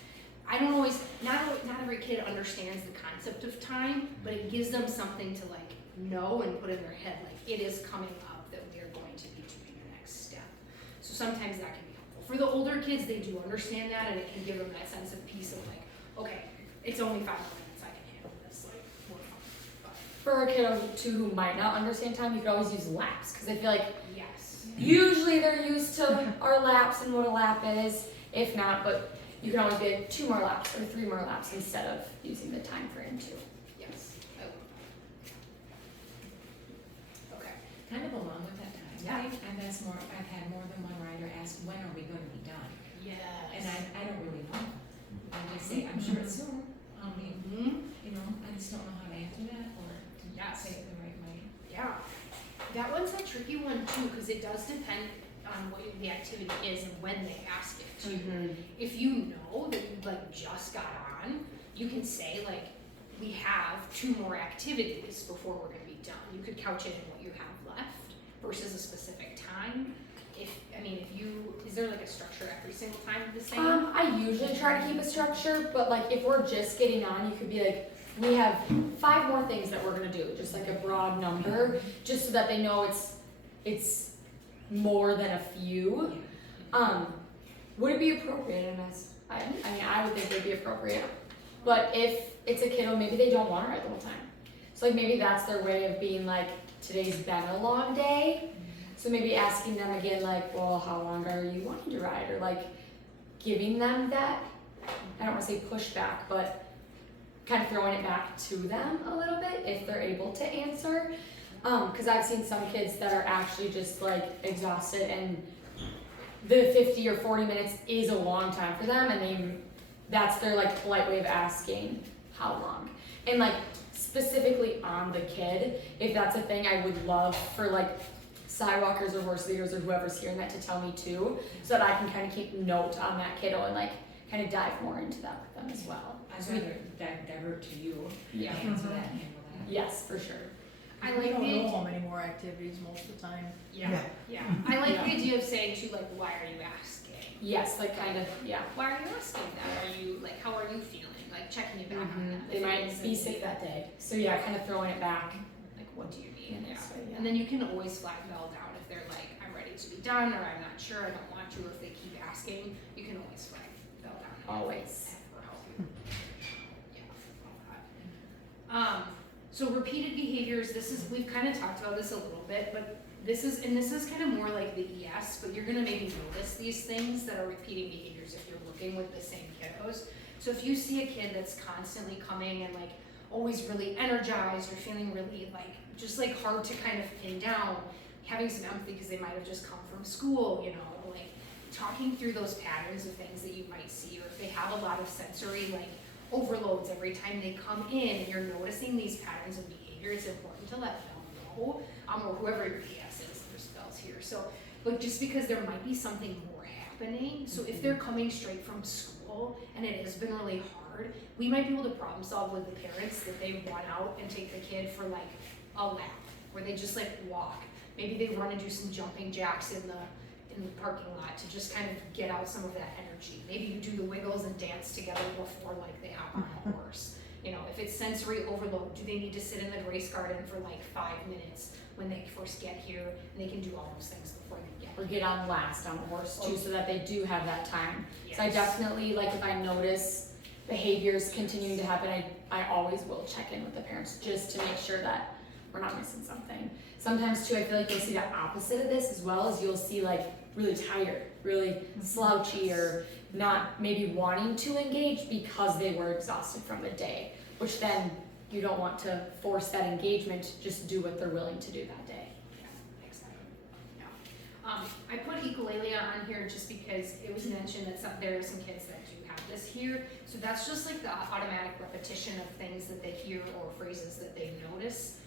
I don't always, not every kid understands the concept of time, but it gives them something to like know and put in their head, like it is coming up that we are going to be doing the next step. So sometimes that can be helpful. For the older kids, they do understand that, and it can give them that sense of peace of like, okay, it's only 5 minutes, I can handle this, like, we're fine. For a kid too who might not understand time, you could always use laps, because I feel like Yes. usually they're used to our laps and what a lap is. If not, but you can always get 2 more laps or 3 more laps instead of using the time frame too. Yes. I love that. Okay. Kind of along with that time. Yeah. I've had more than one rider ask, when are we gonna be done? Yes. And I don't really know. I just say, I'm sure it's soon. You know, I just don't know how to answer that or to say it the right way. Yeah. That one's a tricky one too, because it does depend on what the activity is and when they ask it too. If you know that you like just got on, you can say like, we have 2 more activities before we're gonna be done. You could couch it in what you have left versus a specific time. Is there like a structure every single time the same? I usually try to keep a structure, but like if we're just getting on, you could be like, we have 5 more things that we're gonna do, just like a broad number, just so that they know it's more than a few. Would it be appropriate? I would think it would be appropriate. But if it's a kiddo, maybe they don't want to ride the whole time. So like maybe that's their way of being like, today's been a long day. So maybe asking them again, like, well, how long are you wanting to ride? Or like giving them that, I don't want to say pushback, but kind of throwing it back to them a little bit if they're able to answer. Because I've seen some kids that are actually just like exhausted and the 50 or 40 minutes is a long time for them, and that's their like polite way of asking how long. And like specifically on the kid, if that's a thing, I would love for like sidewalkers or horse leaders or whoever's hearing that to tell me too, so that I can kind of keep note on that kiddo and like, kind of dive more into that with them as well. I'd rather divert to you. Yeah. Answer that and handle that. Yes, for sure. I We like don't the know how many more activities most of the time. yeah. I like the idea of saying too, like, why are you asking? Yes, like kind of, yeah. Why are you asking that? Are you like, how are you feeling? Like checking you back on that. They might be sick that day. So yeah, kind of throwing it back. Like, what do you need? in Yeah. this way, yeah. And then you can always flag Belle down if they're like, I'm ready to be done, or I'm not sure, I don't want to, or if they keep asking, you can always flag Belle down. and Always. have her help you. Yeah, all that. So repeated behaviors, we've kind of talked about this a little bit, but this is kind of more like the ES, but you're gonna maybe notice these things that are repeating behaviors if you're working with the same kiddos. So if you see a kid that's constantly coming and like always really energized or feeling really like just like hard to kind of pin down, having some empathy because they might have just come from school, you know, like talking through those patterns of things that you might see, or if they have a lot of sensory like overloads every time they come in and you're noticing these patterns of behavior, it's important to let them know, or whoever your PS is, there's Belle's here. So, but just because there might be something more happening, so if they're coming straight from school and it has been really hard, we might be able to problem solve with the parents that they run out and take the kid for like a lap, where they just like walk. Maybe they run and do some jumping jacks in the parking lot to just kind of get out some of that energy. Maybe you do the wiggles and dance together before like they hop on a horse. You know, if it's sensory overload, do they need to sit in the grace garden for like 5 minutes when they first get here, and they can do all those things before they get Or get on last on the horse too, so that they do have that time. here. So I definitely, like if I notice behaviors continuing to happen, I always will check in with the parents just to make sure that we're not missing something. Sometimes too, I feel like you'll see the opposite of this as well, as you'll see like really tired, really slouchy, or not maybe wanting to engage because they were exhausted from the day, which then you don't want to force that engagement, just do what they're willing to do that day. Yeah, exactly. Yeah. I put ecolalia on here just because it was mentioned that there are some kids that do have this here. So that's just like the automatic repetition of things that they hear or phrases that they notice.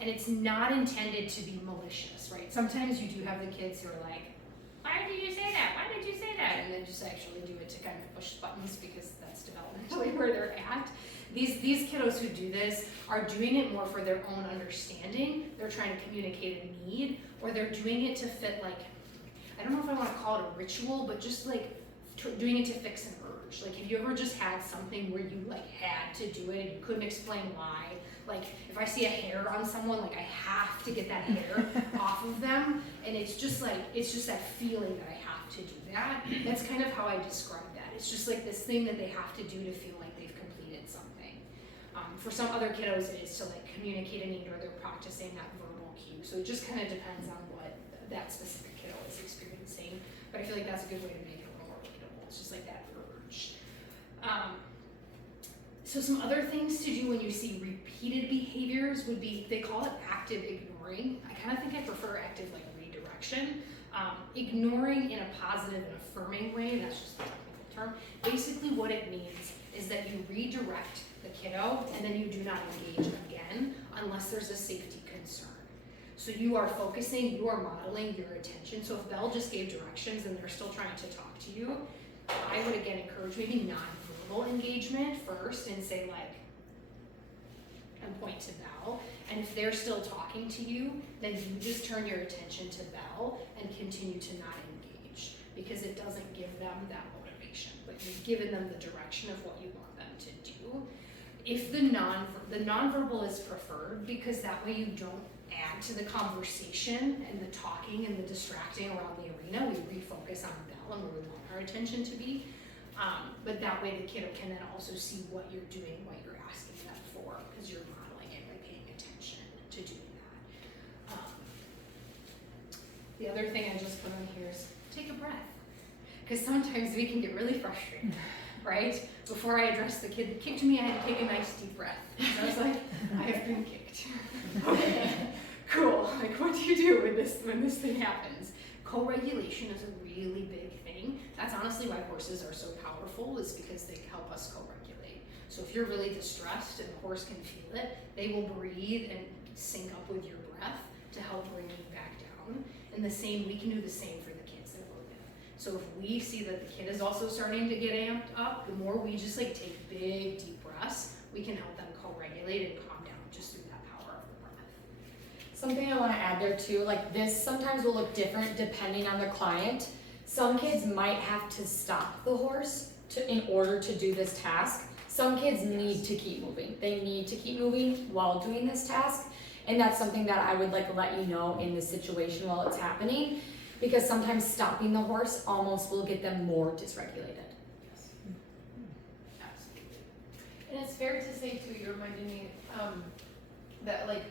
And it's not intended to be malicious, right? Sometimes you do have the kids who are like, why did you say that? Why did you say that? And they just actually do it to kind of push buttons because that's developmentally where they're at. These kiddos who do this are doing it more for their own understanding. They're trying to communicate a need, or they're doing it to fit like, I don't know if I want to call it a ritual, but just like doing it to fix an urge. Like, have you ever just had something where you like had to do it and you couldn't explain why? Like, if I see a hair on someone, like I have to get that hair off of them, and it's just that feeling that I have to do that. That's kind of how I describe that. It's just like this thing that they have to do to feel like they've completed something. For some other kiddos, it is to like communicate a need, or they're practicing that verbal cue. So it just kind of depends on what that specific kiddo is experiencing. But I feel like that's a good way to make it a little more relatable. It's just like that urge. So some other things to do when you see repeated behaviors would be, they call it active ignoring. I kind of think I prefer active like redirection. Ignoring in a positive and affirming way, that's just the technical term. Basically what it means is that you redirect the kiddo and then you do not engage again unless there's a safety concern. So you are focusing, you are modeling your attention. So if Belle just gave directions and they're still trying to talk to you, I would again encourage maybe non-verbal engagement first and say like, and point to Belle. And if they're still talking to you, then you just turn your attention to Belle and continue to not engage, because it doesn't give them that motivation, but you've given them the direction of what you want them to do. If the nonverbal is preferred, because that way you don't add to the conversation and the talking and the distracting around the arena, we refocus on Belle and where we want our attention to be. But that way the kiddo can then also see what you're doing, what you're asking them for, because you're modeling it by paying attention to doing that. The other thing I just put on here is take a breath, because sometimes we can get really frustrated, right? Before I addressed the kid that kicked me, I had to take a nice deep breath. So I was like, I have been kicked. Okay, cool. Like, what do you do when this thing happens? Co-regulation is a really big thing. That's honestly why horses are so powerful, is because they help us co-regulate. So if you're really distressed and the horse can feel it, they will breathe and sync up with your breath to help bring you back down. And we can do the same for the kids that we're with. So if we see that the kid is also starting to get amped up, the more we just like take big deep breaths, we can help them co-regulate and calm down just through that power of the breath. Something I want to add there too, like this sometimes will look different depending on the client. Some kids might have to stop the horse in order to do this task. Some kids need to keep moving. They need to keep moving while doing this task. And that's something that I would like let you know in the situation while it's happening, because sometimes stopping the horse almost will get them more dysregulated. Yes. Absolutely. And it's fair to say too, you reminded me, that like,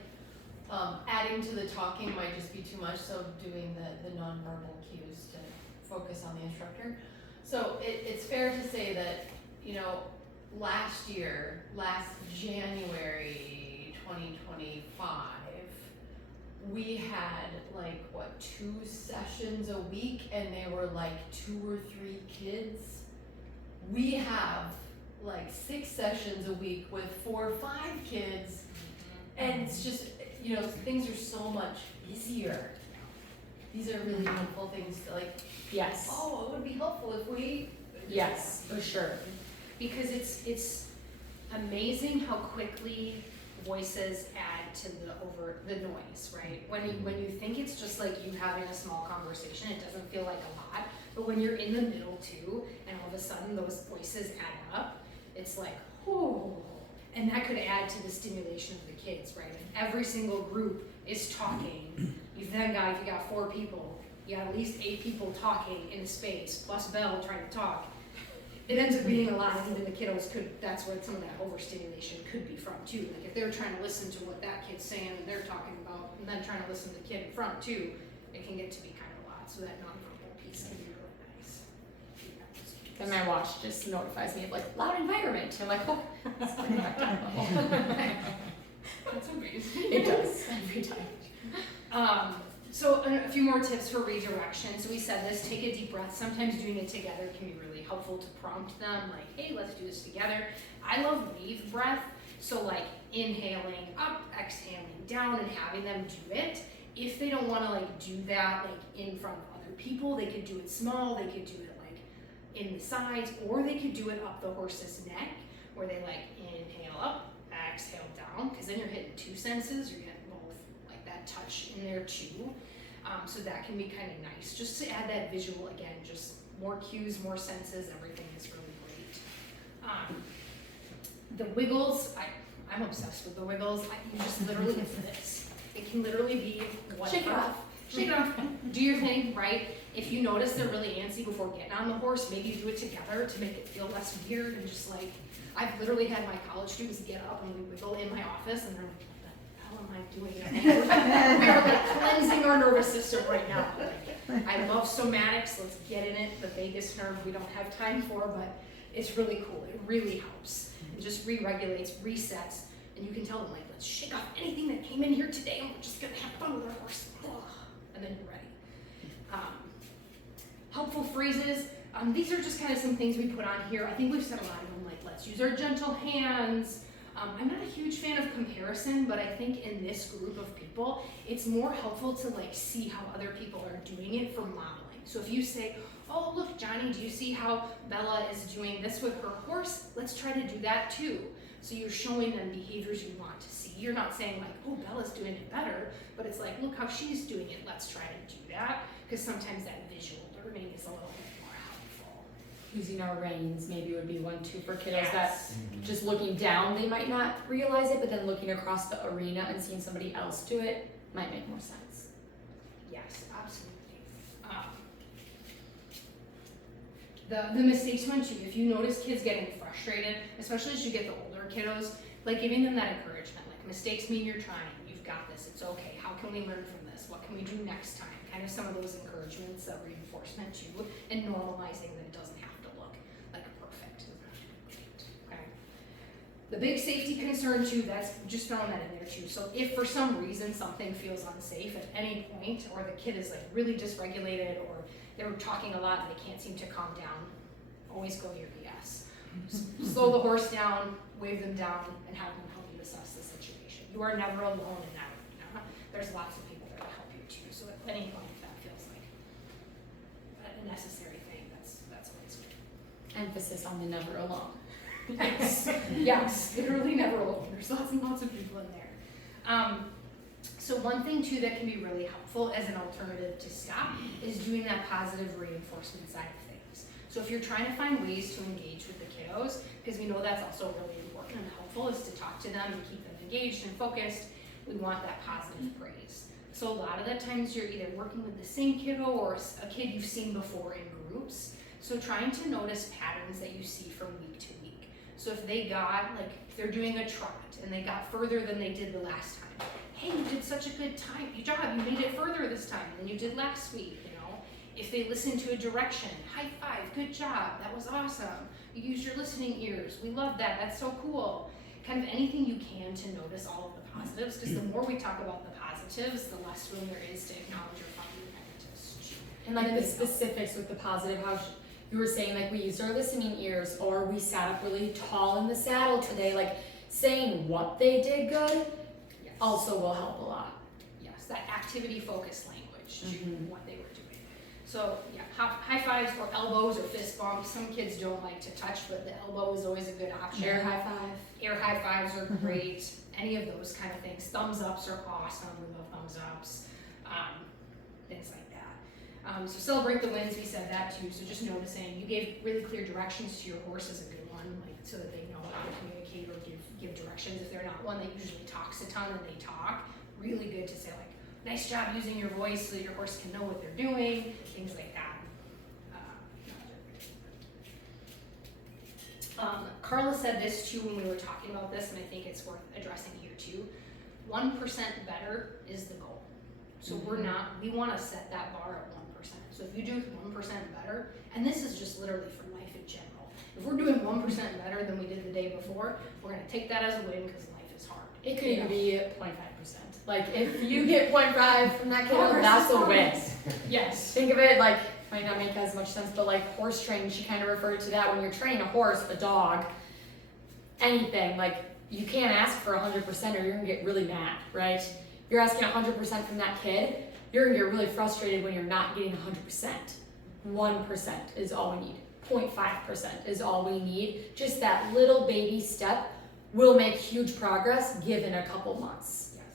adding to the talking might just be too much, so doing the nonverbal cues to focus on the instructor. So it's fair to say that, you know, last January 2025, we had like, what, 2 sessions a week, and they were like 2 or 3 kids. We have like 6 sessions a week with 4 or 5 kids, and it's just, you know, things are so much busier. These are really helpful things to like, Yes. oh, it would be helpful if we. Yes, for sure. Because it's amazing how quickly voices add to the noise, right? When you think it's just like you having a small conversation, it doesn't feel like a lot. But when you're in the middle too, and all of a sudden those voices add up, it's like, oh. And that could add to the stimulation of the kids, right? If every single group is talking, you've then got, if you got 4 people, you got at least 8 people talking in a space, plus Belle trying to talk. It ends up being a lot, and then the kiddos that's where some of that overstimulation could be from too. Like if they're trying to listen to what that kid's saying and they're talking about, and then trying to listen to the kid in front too, it can get to be kind of a lot. So that nonverbal piece can be really nice. Then my watch just notifies me of like loud environment. I'm like, oh, that's playing back down the hall. That's amazing. It does every time. So a few more tips for redirection. So we said this, take a deep breath. Sometimes doing it together can be really helpful to prompt them, like, hey, let's do this together. I love wave breath. So like inhaling up, exhaling down, and having them do it. If they don't want to like do that like in front of other people, they could do it small, they could do it like in the sides, or they could do it up the horse's neck, where they like inhale up, exhale down, because then you're hitting 2 senses, you're getting both like that touch in there too. So that can be kind of nice, just to add that visual again, just more cues, more senses, everything is really great. The wiggles, I'm obsessed with the wiggles. You just literally do this. It can literally be whatever. Shake it off. Shake it off. Do your thing, right? If you notice they're really antsy before getting on the horse, maybe do it together to make it feel less weird, and just like, I've literally had my college students get up and we wiggle in my office, and they're like, what the hell am I doing? We're like cleansing our nervous system right now. Like, I love somatics. Let's get in it. The vagus nerve we don't have time for, but it's really cool. It really helps. It just re-regulates, resets, and you can tell them like, let's shake off anything that came in here today, and we're just gonna have fun with our horse. And then you're ready. Helpful phrases. These are just kind of some things we put on here. I think we've said a lot of them, like let's use our gentle hands. I'm not a huge fan of comparison, but I think in this group of people, it's more helpful to like see how other people are doing it for modeling. So if you say, oh look, Johnny, do you see how Bella is doing this with her horse? Let's try to do that too. So you're showing them behaviors you want to see. You're not saying like, oh, Bella's doing it better, but it's like, look how she's doing it. Let's try to do that. Because sometimes that visual learning is a little bit more helpful. Using our reins maybe would be one too for kiddos that Yes. just looking down they might not realize it, but then looking across the arena and seeing somebody else do it might make more sense. Yes, absolutely. The mistakes one too, if you notice kids getting frustrated, especially as you get the older kiddos, like giving them that encouragement, like mistakes mean you're trying, you've got this, it's okay, how can we learn from this, what can we do next time, kind of some of those encouragements, that reinforcement too, and normalizing that it doesn't have to look like perfect, it doesn't have to be great, okay? The big safety concern too, that's just throwing that in there too, so if for some reason something feels unsafe at any point, or the kid is like really dysregulated, or they're talking a lot and they can't seem to calm down, always go to your BS. Slow the horse down, wave them down, and have them help you assess the situation. You are never alone in that arena. There's lots of people there to help you too. So at any point, if that feels like an necessary thing, that's always good. Emphasis on the never alone. Yes, yes, literally never alone. There's lots and lots of people in there. So one thing too that can be really helpful as an alternative to stop is doing that positive reinforcement side of things. So if you're trying to find ways to engage with the kiddos, because we know that's also really important and helpful, is to talk to them and keep them engaged and focused, we want that positive praise. So a lot of the times you're either working with the same kiddo or a kid you've seen before in groups. So trying to notice patterns that you see from week to week. So if they got, like, if they're doing a trot and they got further than they did the last time, hey, you did such a good job, you made it further this time than you did last week, you know. If they listen to a direction, high five, good job, that was awesome. You used your listening ears, we love that, that's so cool. Kind of anything you can to notice all of the positives, because the more we talk about the positives, the less room there is to acknowledge or find the negatives. And like the specifics with the positive, how you were saying, like, we used our listening ears, or we sat up really tall in the saddle today, like saying what they did good also will help a lot. Yes, that activity focused language to what they were doing. So yeah, high fives or elbows or fist bumps. Some kids don't like to touch, but the elbow is always a good option. Air high five. Air high fives are great. Any of those kind of things. Thumbs ups are awesome. We love thumbs ups. Things like that. So celebrate the wins. We said that too. So just noticing. You gave really clear directions to your horse is a good one, like so that they know how to communicate or give directions. If they're not one that usually talks a ton and they talk, really good to say like, nice job using your voice so that your horse can know what they're doing. Things like that. Carla said this too when we were talking about this, and I think it's worth addressing here too. 1% better is the goal. So we want to set that bar at 1%. So if you do 1% better, and this is just literally for life in general. If we're doing 1% better than we did the day before, we're going to take that as a win because life is hard. It could even be 0.5%. Like if you get 0.5 from that kiddo, that's a win. Yes. Think of it like, might not make as much sense, but like horse training, she kind of referred to that when you're training a horse, a dog, anything, like you can't ask for 100% or you're gonna get really mad, right? If you're asking 100% from that kid, you're gonna get really frustrated when you're not getting 100%. 1% is all we need. 0.5% is all we need. Just that little baby step will make huge progress given a couple months. Yes.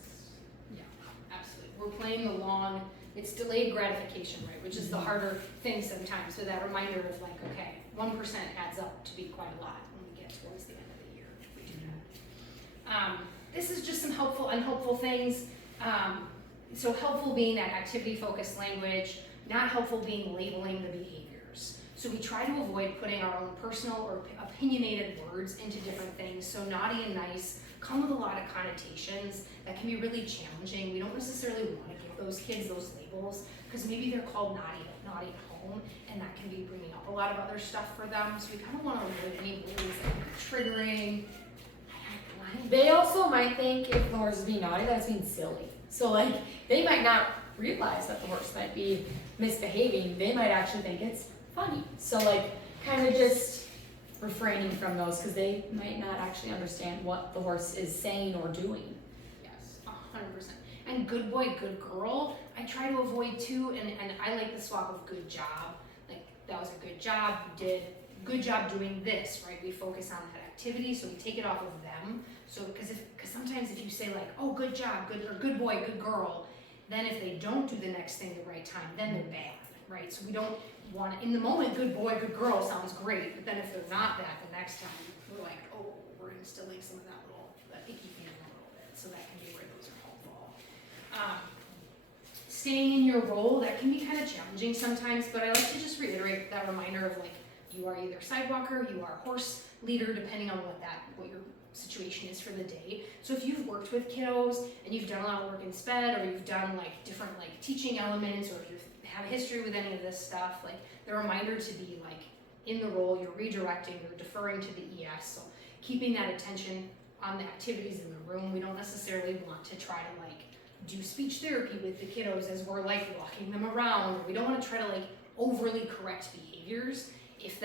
Yeah, absolutely. We're playing the long, it's delayed gratification, right? Which is the harder thing sometimes. So that reminder of like, okay, 1% adds up to be quite a lot when we get towards the end of the year if we do that. This is just some helpful, unhelpful things. So helpful being that activity-focused language, not helpful being labeling the behaviors. So we try to avoid putting our own personal or opinionated words into different things. So naughty and nice come with a lot of connotations that can be really challenging. We don't necessarily want to give those kids those labels because maybe they're called naughty at home, and that can be bringing up a lot of other stuff for them. So we kind of want to avoid any words that are triggering. They also might think if the horse is being naughty that it's being silly. So like they might not realize that the horse might be misbehaving. They might actually think it's funny. So like kind of just refraining from those because they might not actually understand what the horse is saying or doing. Yes, 100%. And good boy, good girl, I try to avoid too, and I like the swap of good job. Like, that was a good job, you did a good job doing this, right? We focus on that activity, so we take it off of them. So, because sometimes if you say like, oh, good job, good boy, good girl, then if they don't do the next thing the right time, then they're bad, right? So we don't want to, in the moment, good boy, good girl sounds great, but then if they're not that the next time, we're like, oh, we're instilling some of that icky feeling a little bit. So that can be where those are helpful. Staying in your role, that can be kind of challenging sometimes, but I like to just reiterate that reminder of like, you are either sidewalker, you are horse leader, depending on what your situation is for the day. So if you've worked with kiddos and you've done a lot of work in SPED, or you've done like different like teaching elements, or if you have history with any of this stuff, like the reminder to be like in the role, you're redirecting, you're deferring to the ES, so keeping that attention on the activities in the room. We don't necessarily want to try to like do speech therapy with the kiddos as we're like walking them around, or we don't want to try to like overly correct behaviors if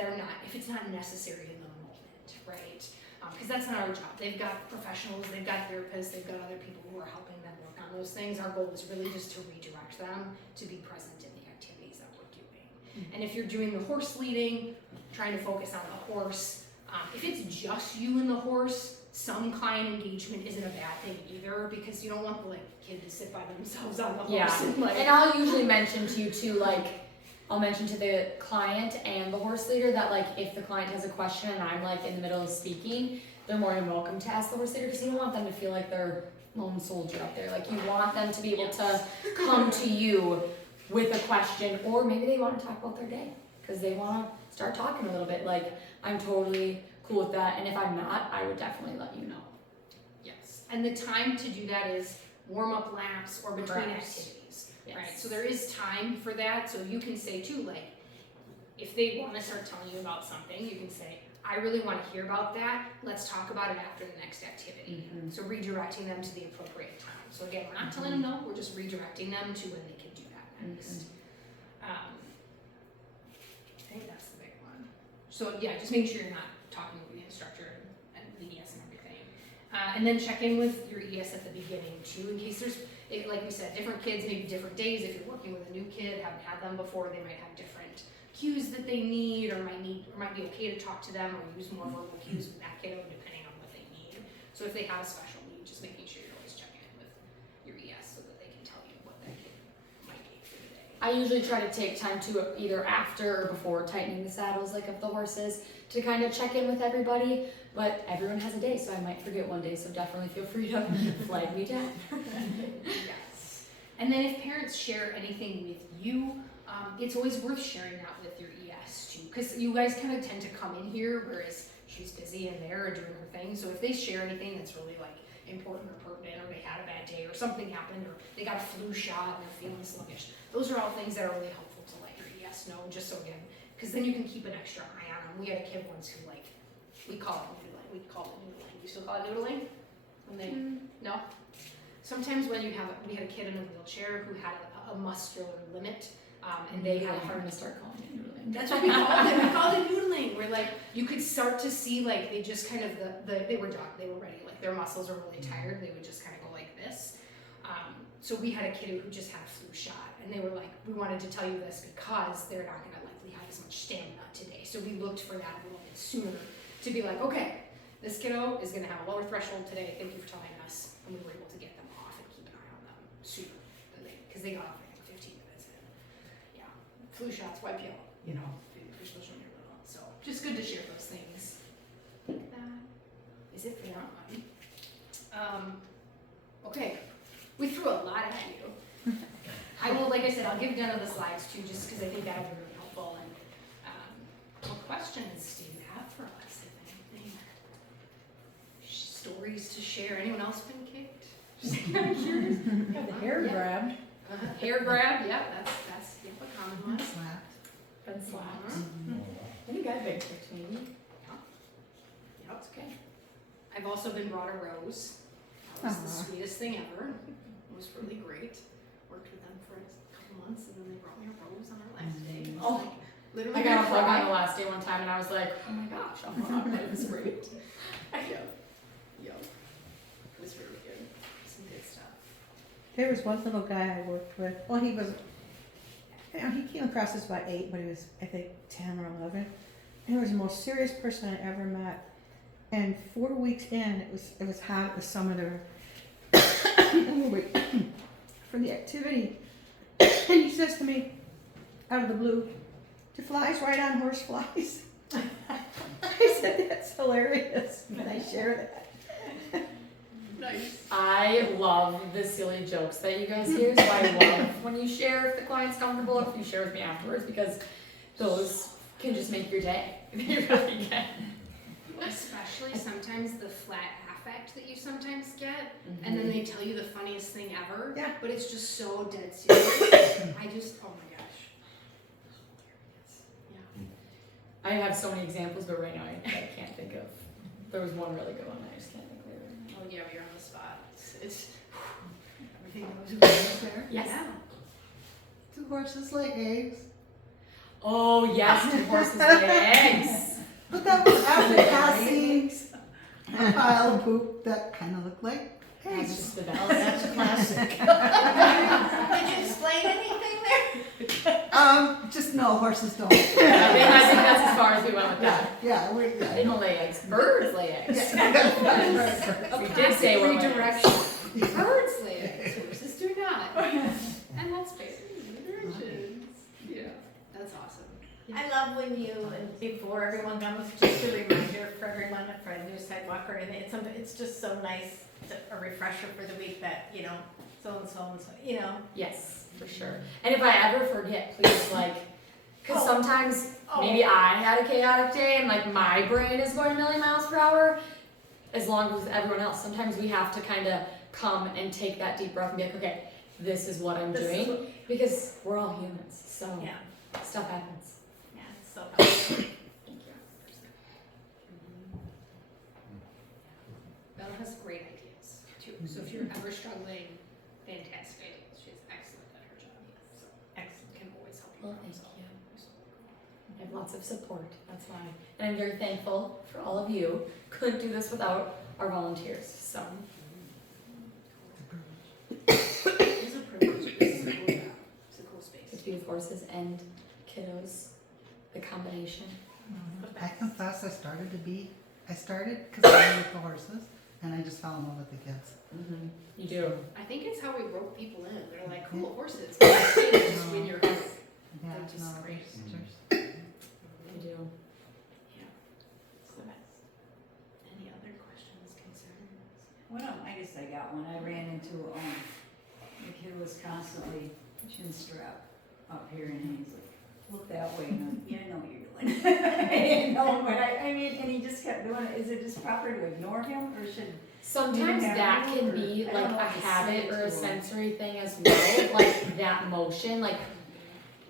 it's not necessary in the moment, right? Because that's not our job. They've got professionals, they've got therapists, they've got other people who are helping them work on those things. Our goal is really just to redirect them to be present in the activities that we're doing. And if you're doing the horse leading, trying to focus on the horse. If it's just you and the horse, some client engagement isn't a bad thing either, because you don't want the kid to sit by themselves on the horse. Yeah, and I'll usually mention to you too, I'll mention to the client and the horse leader that if the client has a question and I'm in the middle of speaking, they're more than welcome to ask the horse leader, because you don't want them to feel like they're lone soldier up there. You want them to be able to come to you with a question, or maybe they want to talk about their day because they want to start talking a little bit. I'm totally cool with that, and if I'm not, I would definitely let you know. Yes, and the time to do that is warm-up laps or between Correct. activities, Yes. right? So there is time for that, so you can say too, if they want to start telling you about something, you can say, I really want to hear about that, let's talk about it after the next activity. Mhm. So redirecting them to the appropriate time. So again, we're not telling them no, we're just redirecting them to when they can do that next. I think that's the big one. So yeah, just make sure you're not talking with the instructor and the ES and everything. And then check in with your ES at the beginning too, in case there's, like we said, different kids, maybe different days. If you're working with a new kid, haven't had them before, they might have different cues that they need, or might be okay to talk to them or use more verbal cues with that kiddo depending on what they need. So if they have a special need, just making sure you're always checking in with your ES so that they can tell you what that kid might need for the day. I usually try to take time to either after or before tightening the saddles of the horses to kind of check in with everybody, but everyone has a day, so I might forget one day, so definitely feel free to flag me down. Yes. And then if parents share anything with you, it's always worth sharing that with your ES too, because you guys kind of tend to come in here, whereas she's busy and they're doing her thing. So if they share anything that's really important or pertinent, or they had a bad day, or something happened, or they got a flu shot and they're feeling sluggish, those are all things that are really helpful to let your ES know, just so again, because then you can keep an extra eye on them. We had a kid once who we call it noodling. We call it noodling. You still call it noodling? When they no. Sometimes when we had a kid in a wheelchair who had a muscular limit. And they had I'm gonna start calling it noodling. That's what we called it. We called it noodling. Where you could start to see they just kind of they were done. They were ready. Their muscles are really tired. They would just kind of go like this. So we had a kid who just had a flu shot, and they were we wanted to tell you this because they're not going to likely have as much stamina today. So we looked for that a little bit sooner to be okay, this kiddo is going to have a lower threshold today. Thank you for telling us, and we were able to get them off and keep an eye on them sooner than because they got off 15 minutes in. Yeah, flu shots wipe you out, especially when you're little. So just good to share those things. I think that is it for that one. Okay, we threw a lot at you. I will, like I said, I'll give Denna the slides too, just because I think that would be really helpful. And what questions do you have for us, if anything? Stories to share? Anyone else been kicked? Just kind of curious. Have the hair grabbed. Hair grab, yeah, that's a common one. Been slapped. Mhm. I think I've been kicked maybe. Yeah, it's okay. I've also been brought a rose. That was the sweetest thing ever. It was really great. Worked with them for a couple months, and then they brought me a rose on our last day. It was literally I got a hug cry. on the last day one time and I was like, oh my gosh, I'm on. It was great. Yep. It was really good. Some good stuff. There was one little guy I worked with. Well, he came across as about 8, but he was, I think, 10 or 11. And he was the most serious person I ever met. And 4 weeks in, it was hot at the summit for the activity. And he says to me, out of the blue, "Do flies ride on horse flies?" I said, "That's hilarious." And I share that. Nice. I love the silly jokes that you guys hear, so I love when you share if the client's comfortable or if you share with me afterwards, because those can just make your day. They really can. Especially sometimes the flat affect that you sometimes get, and then they tell you the funniest thing ever. Yeah. But it's just so dead serious. Oh my gosh. Yeah. I have so many examples, but right now I can't think of. There was one really good one, I just can't think of it. Oh yeah, you're on the spot. It's everything goes there. Yes. Yeah. Do horses lay eggs? Oh yes, two horses lay eggs. But that was after passing a pile of poop that kind of looked like That's eggs. just the best. Oh, that's classic. Did you explain anything there? Just no, No, horses don't. I think that's as far as we went with that. Yeah, They don't lay eggs. Birds lay eggs. A We did say we're redirection. Birds lay eggs, horses do not. And that's fair. Yeah, that's awesome. I love when you, and before everyone comes, just a reminder for everyone, for a new sidewalk or anything, it's just so nice, a refresher for the week that, you know, so and so, you know. Yes, for sure. And if I ever forget, please, like, because sometimes maybe I had a chaotic day and like my brain is going a million miles per hour, as long as everyone else. Sometimes we have to kind of come and take that deep breath and be like, okay, this is what I'm doing, because we're all humans, so Yeah, stuff happens. yeah, it's so helpful. Thank you. Belle has great ideas too. So if you're ever struggling, fantastic ideas. She is excellent at her job. So excellent, can always help you. Well, thank you. I have lots of support, that's why. And I'm very thankful for all of you. Couldn't do this without our volunteers, so. It is a privilege. This is a cool job. It's a cool space. To be with horses and kiddos, the combination. I confess I started because I like the horses, and I just fell in love with the kids. Mm-hmm. You do. I think it's how we rope people in. They're like, cool, horses. They just win your heart. Yeah, That's just no, great. You do. Yeah. It's the best. Any other questions, concerns? Well, I guess I got one. I ran into, the kid was constantly chin strap up here and he's like, look that way. And I'm, yeah, I know what you're doing. I didn't know, but I mean, and he just kept doing it. Is it just proper to ignore him or should? Sometimes Yeah, that can or- be I like don't know a if it's habit or a safe to- sensory thing as well, like that motion, like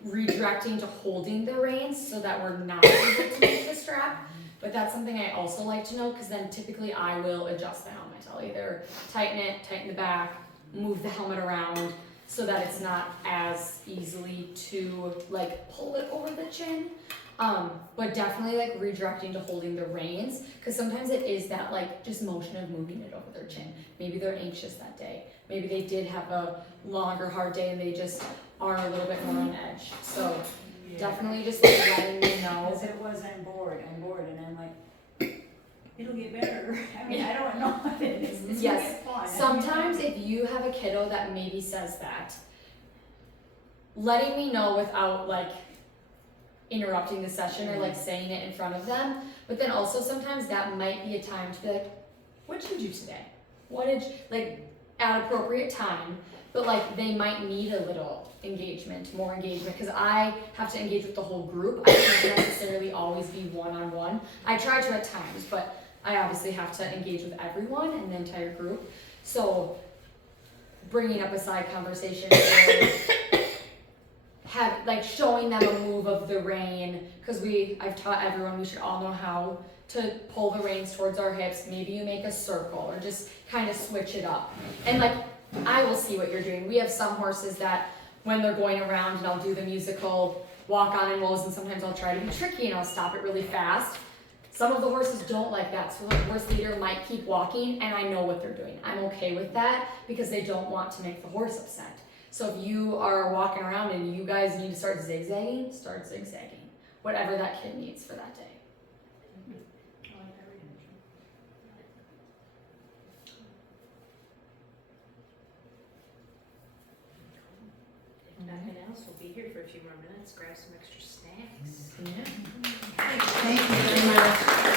redirecting to holding the reins so that we're not able to make the strap. But that's something I also like to know, because then typically I will adjust the helmet. I'll either tighten it, tighten the back, move the helmet around so that it's not as easily to like pull it over the chin. But definitely like redirecting to holding the reins, because sometimes it is that like just motion of moving it over their chin. Maybe they're anxious that day. Maybe they did have a longer, hard day and they just are a little bit more on edge. So definitely just like letting me know. Because it was, I'm bored, and I'm like, it'll get better. I mean, I don't know. It's gonna Yes. get fun. Sometimes if you have a kiddo that maybe says that, letting me know without like interrupting the session or like saying it in front of them, but then also sometimes that might be a time to be like, what did you do today? What did you, like at appropriate time, but like they might need a little engagement, more engagement, because I have to engage with the whole group. I can't necessarily always be one-on-one. I try to at times, but I obviously have to engage with everyone in the entire group. So bringing up a side conversation or have like showing them a move of the rein, because I've taught everyone we should all know how to pull the reins towards our hips. Maybe you make a circle or just kind of switch it up. And like I will see what you're doing. We have some horses that when they're going around and I'll do the musical walk on and rolls, and sometimes I'll try to be tricky and I'll stop it really fast. Some of the horses don't like that, so the horse leader might keep walking and I know what they're doing. I'm okay with that because they don't want to make the horse upset. So if you are walking around and you guys need to start zigzagging, start zigzagging. Whatever that kid needs for that day. If nothing else, we'll be here for a few more minutes, grab some extra snacks. Yeah. Thank you very much.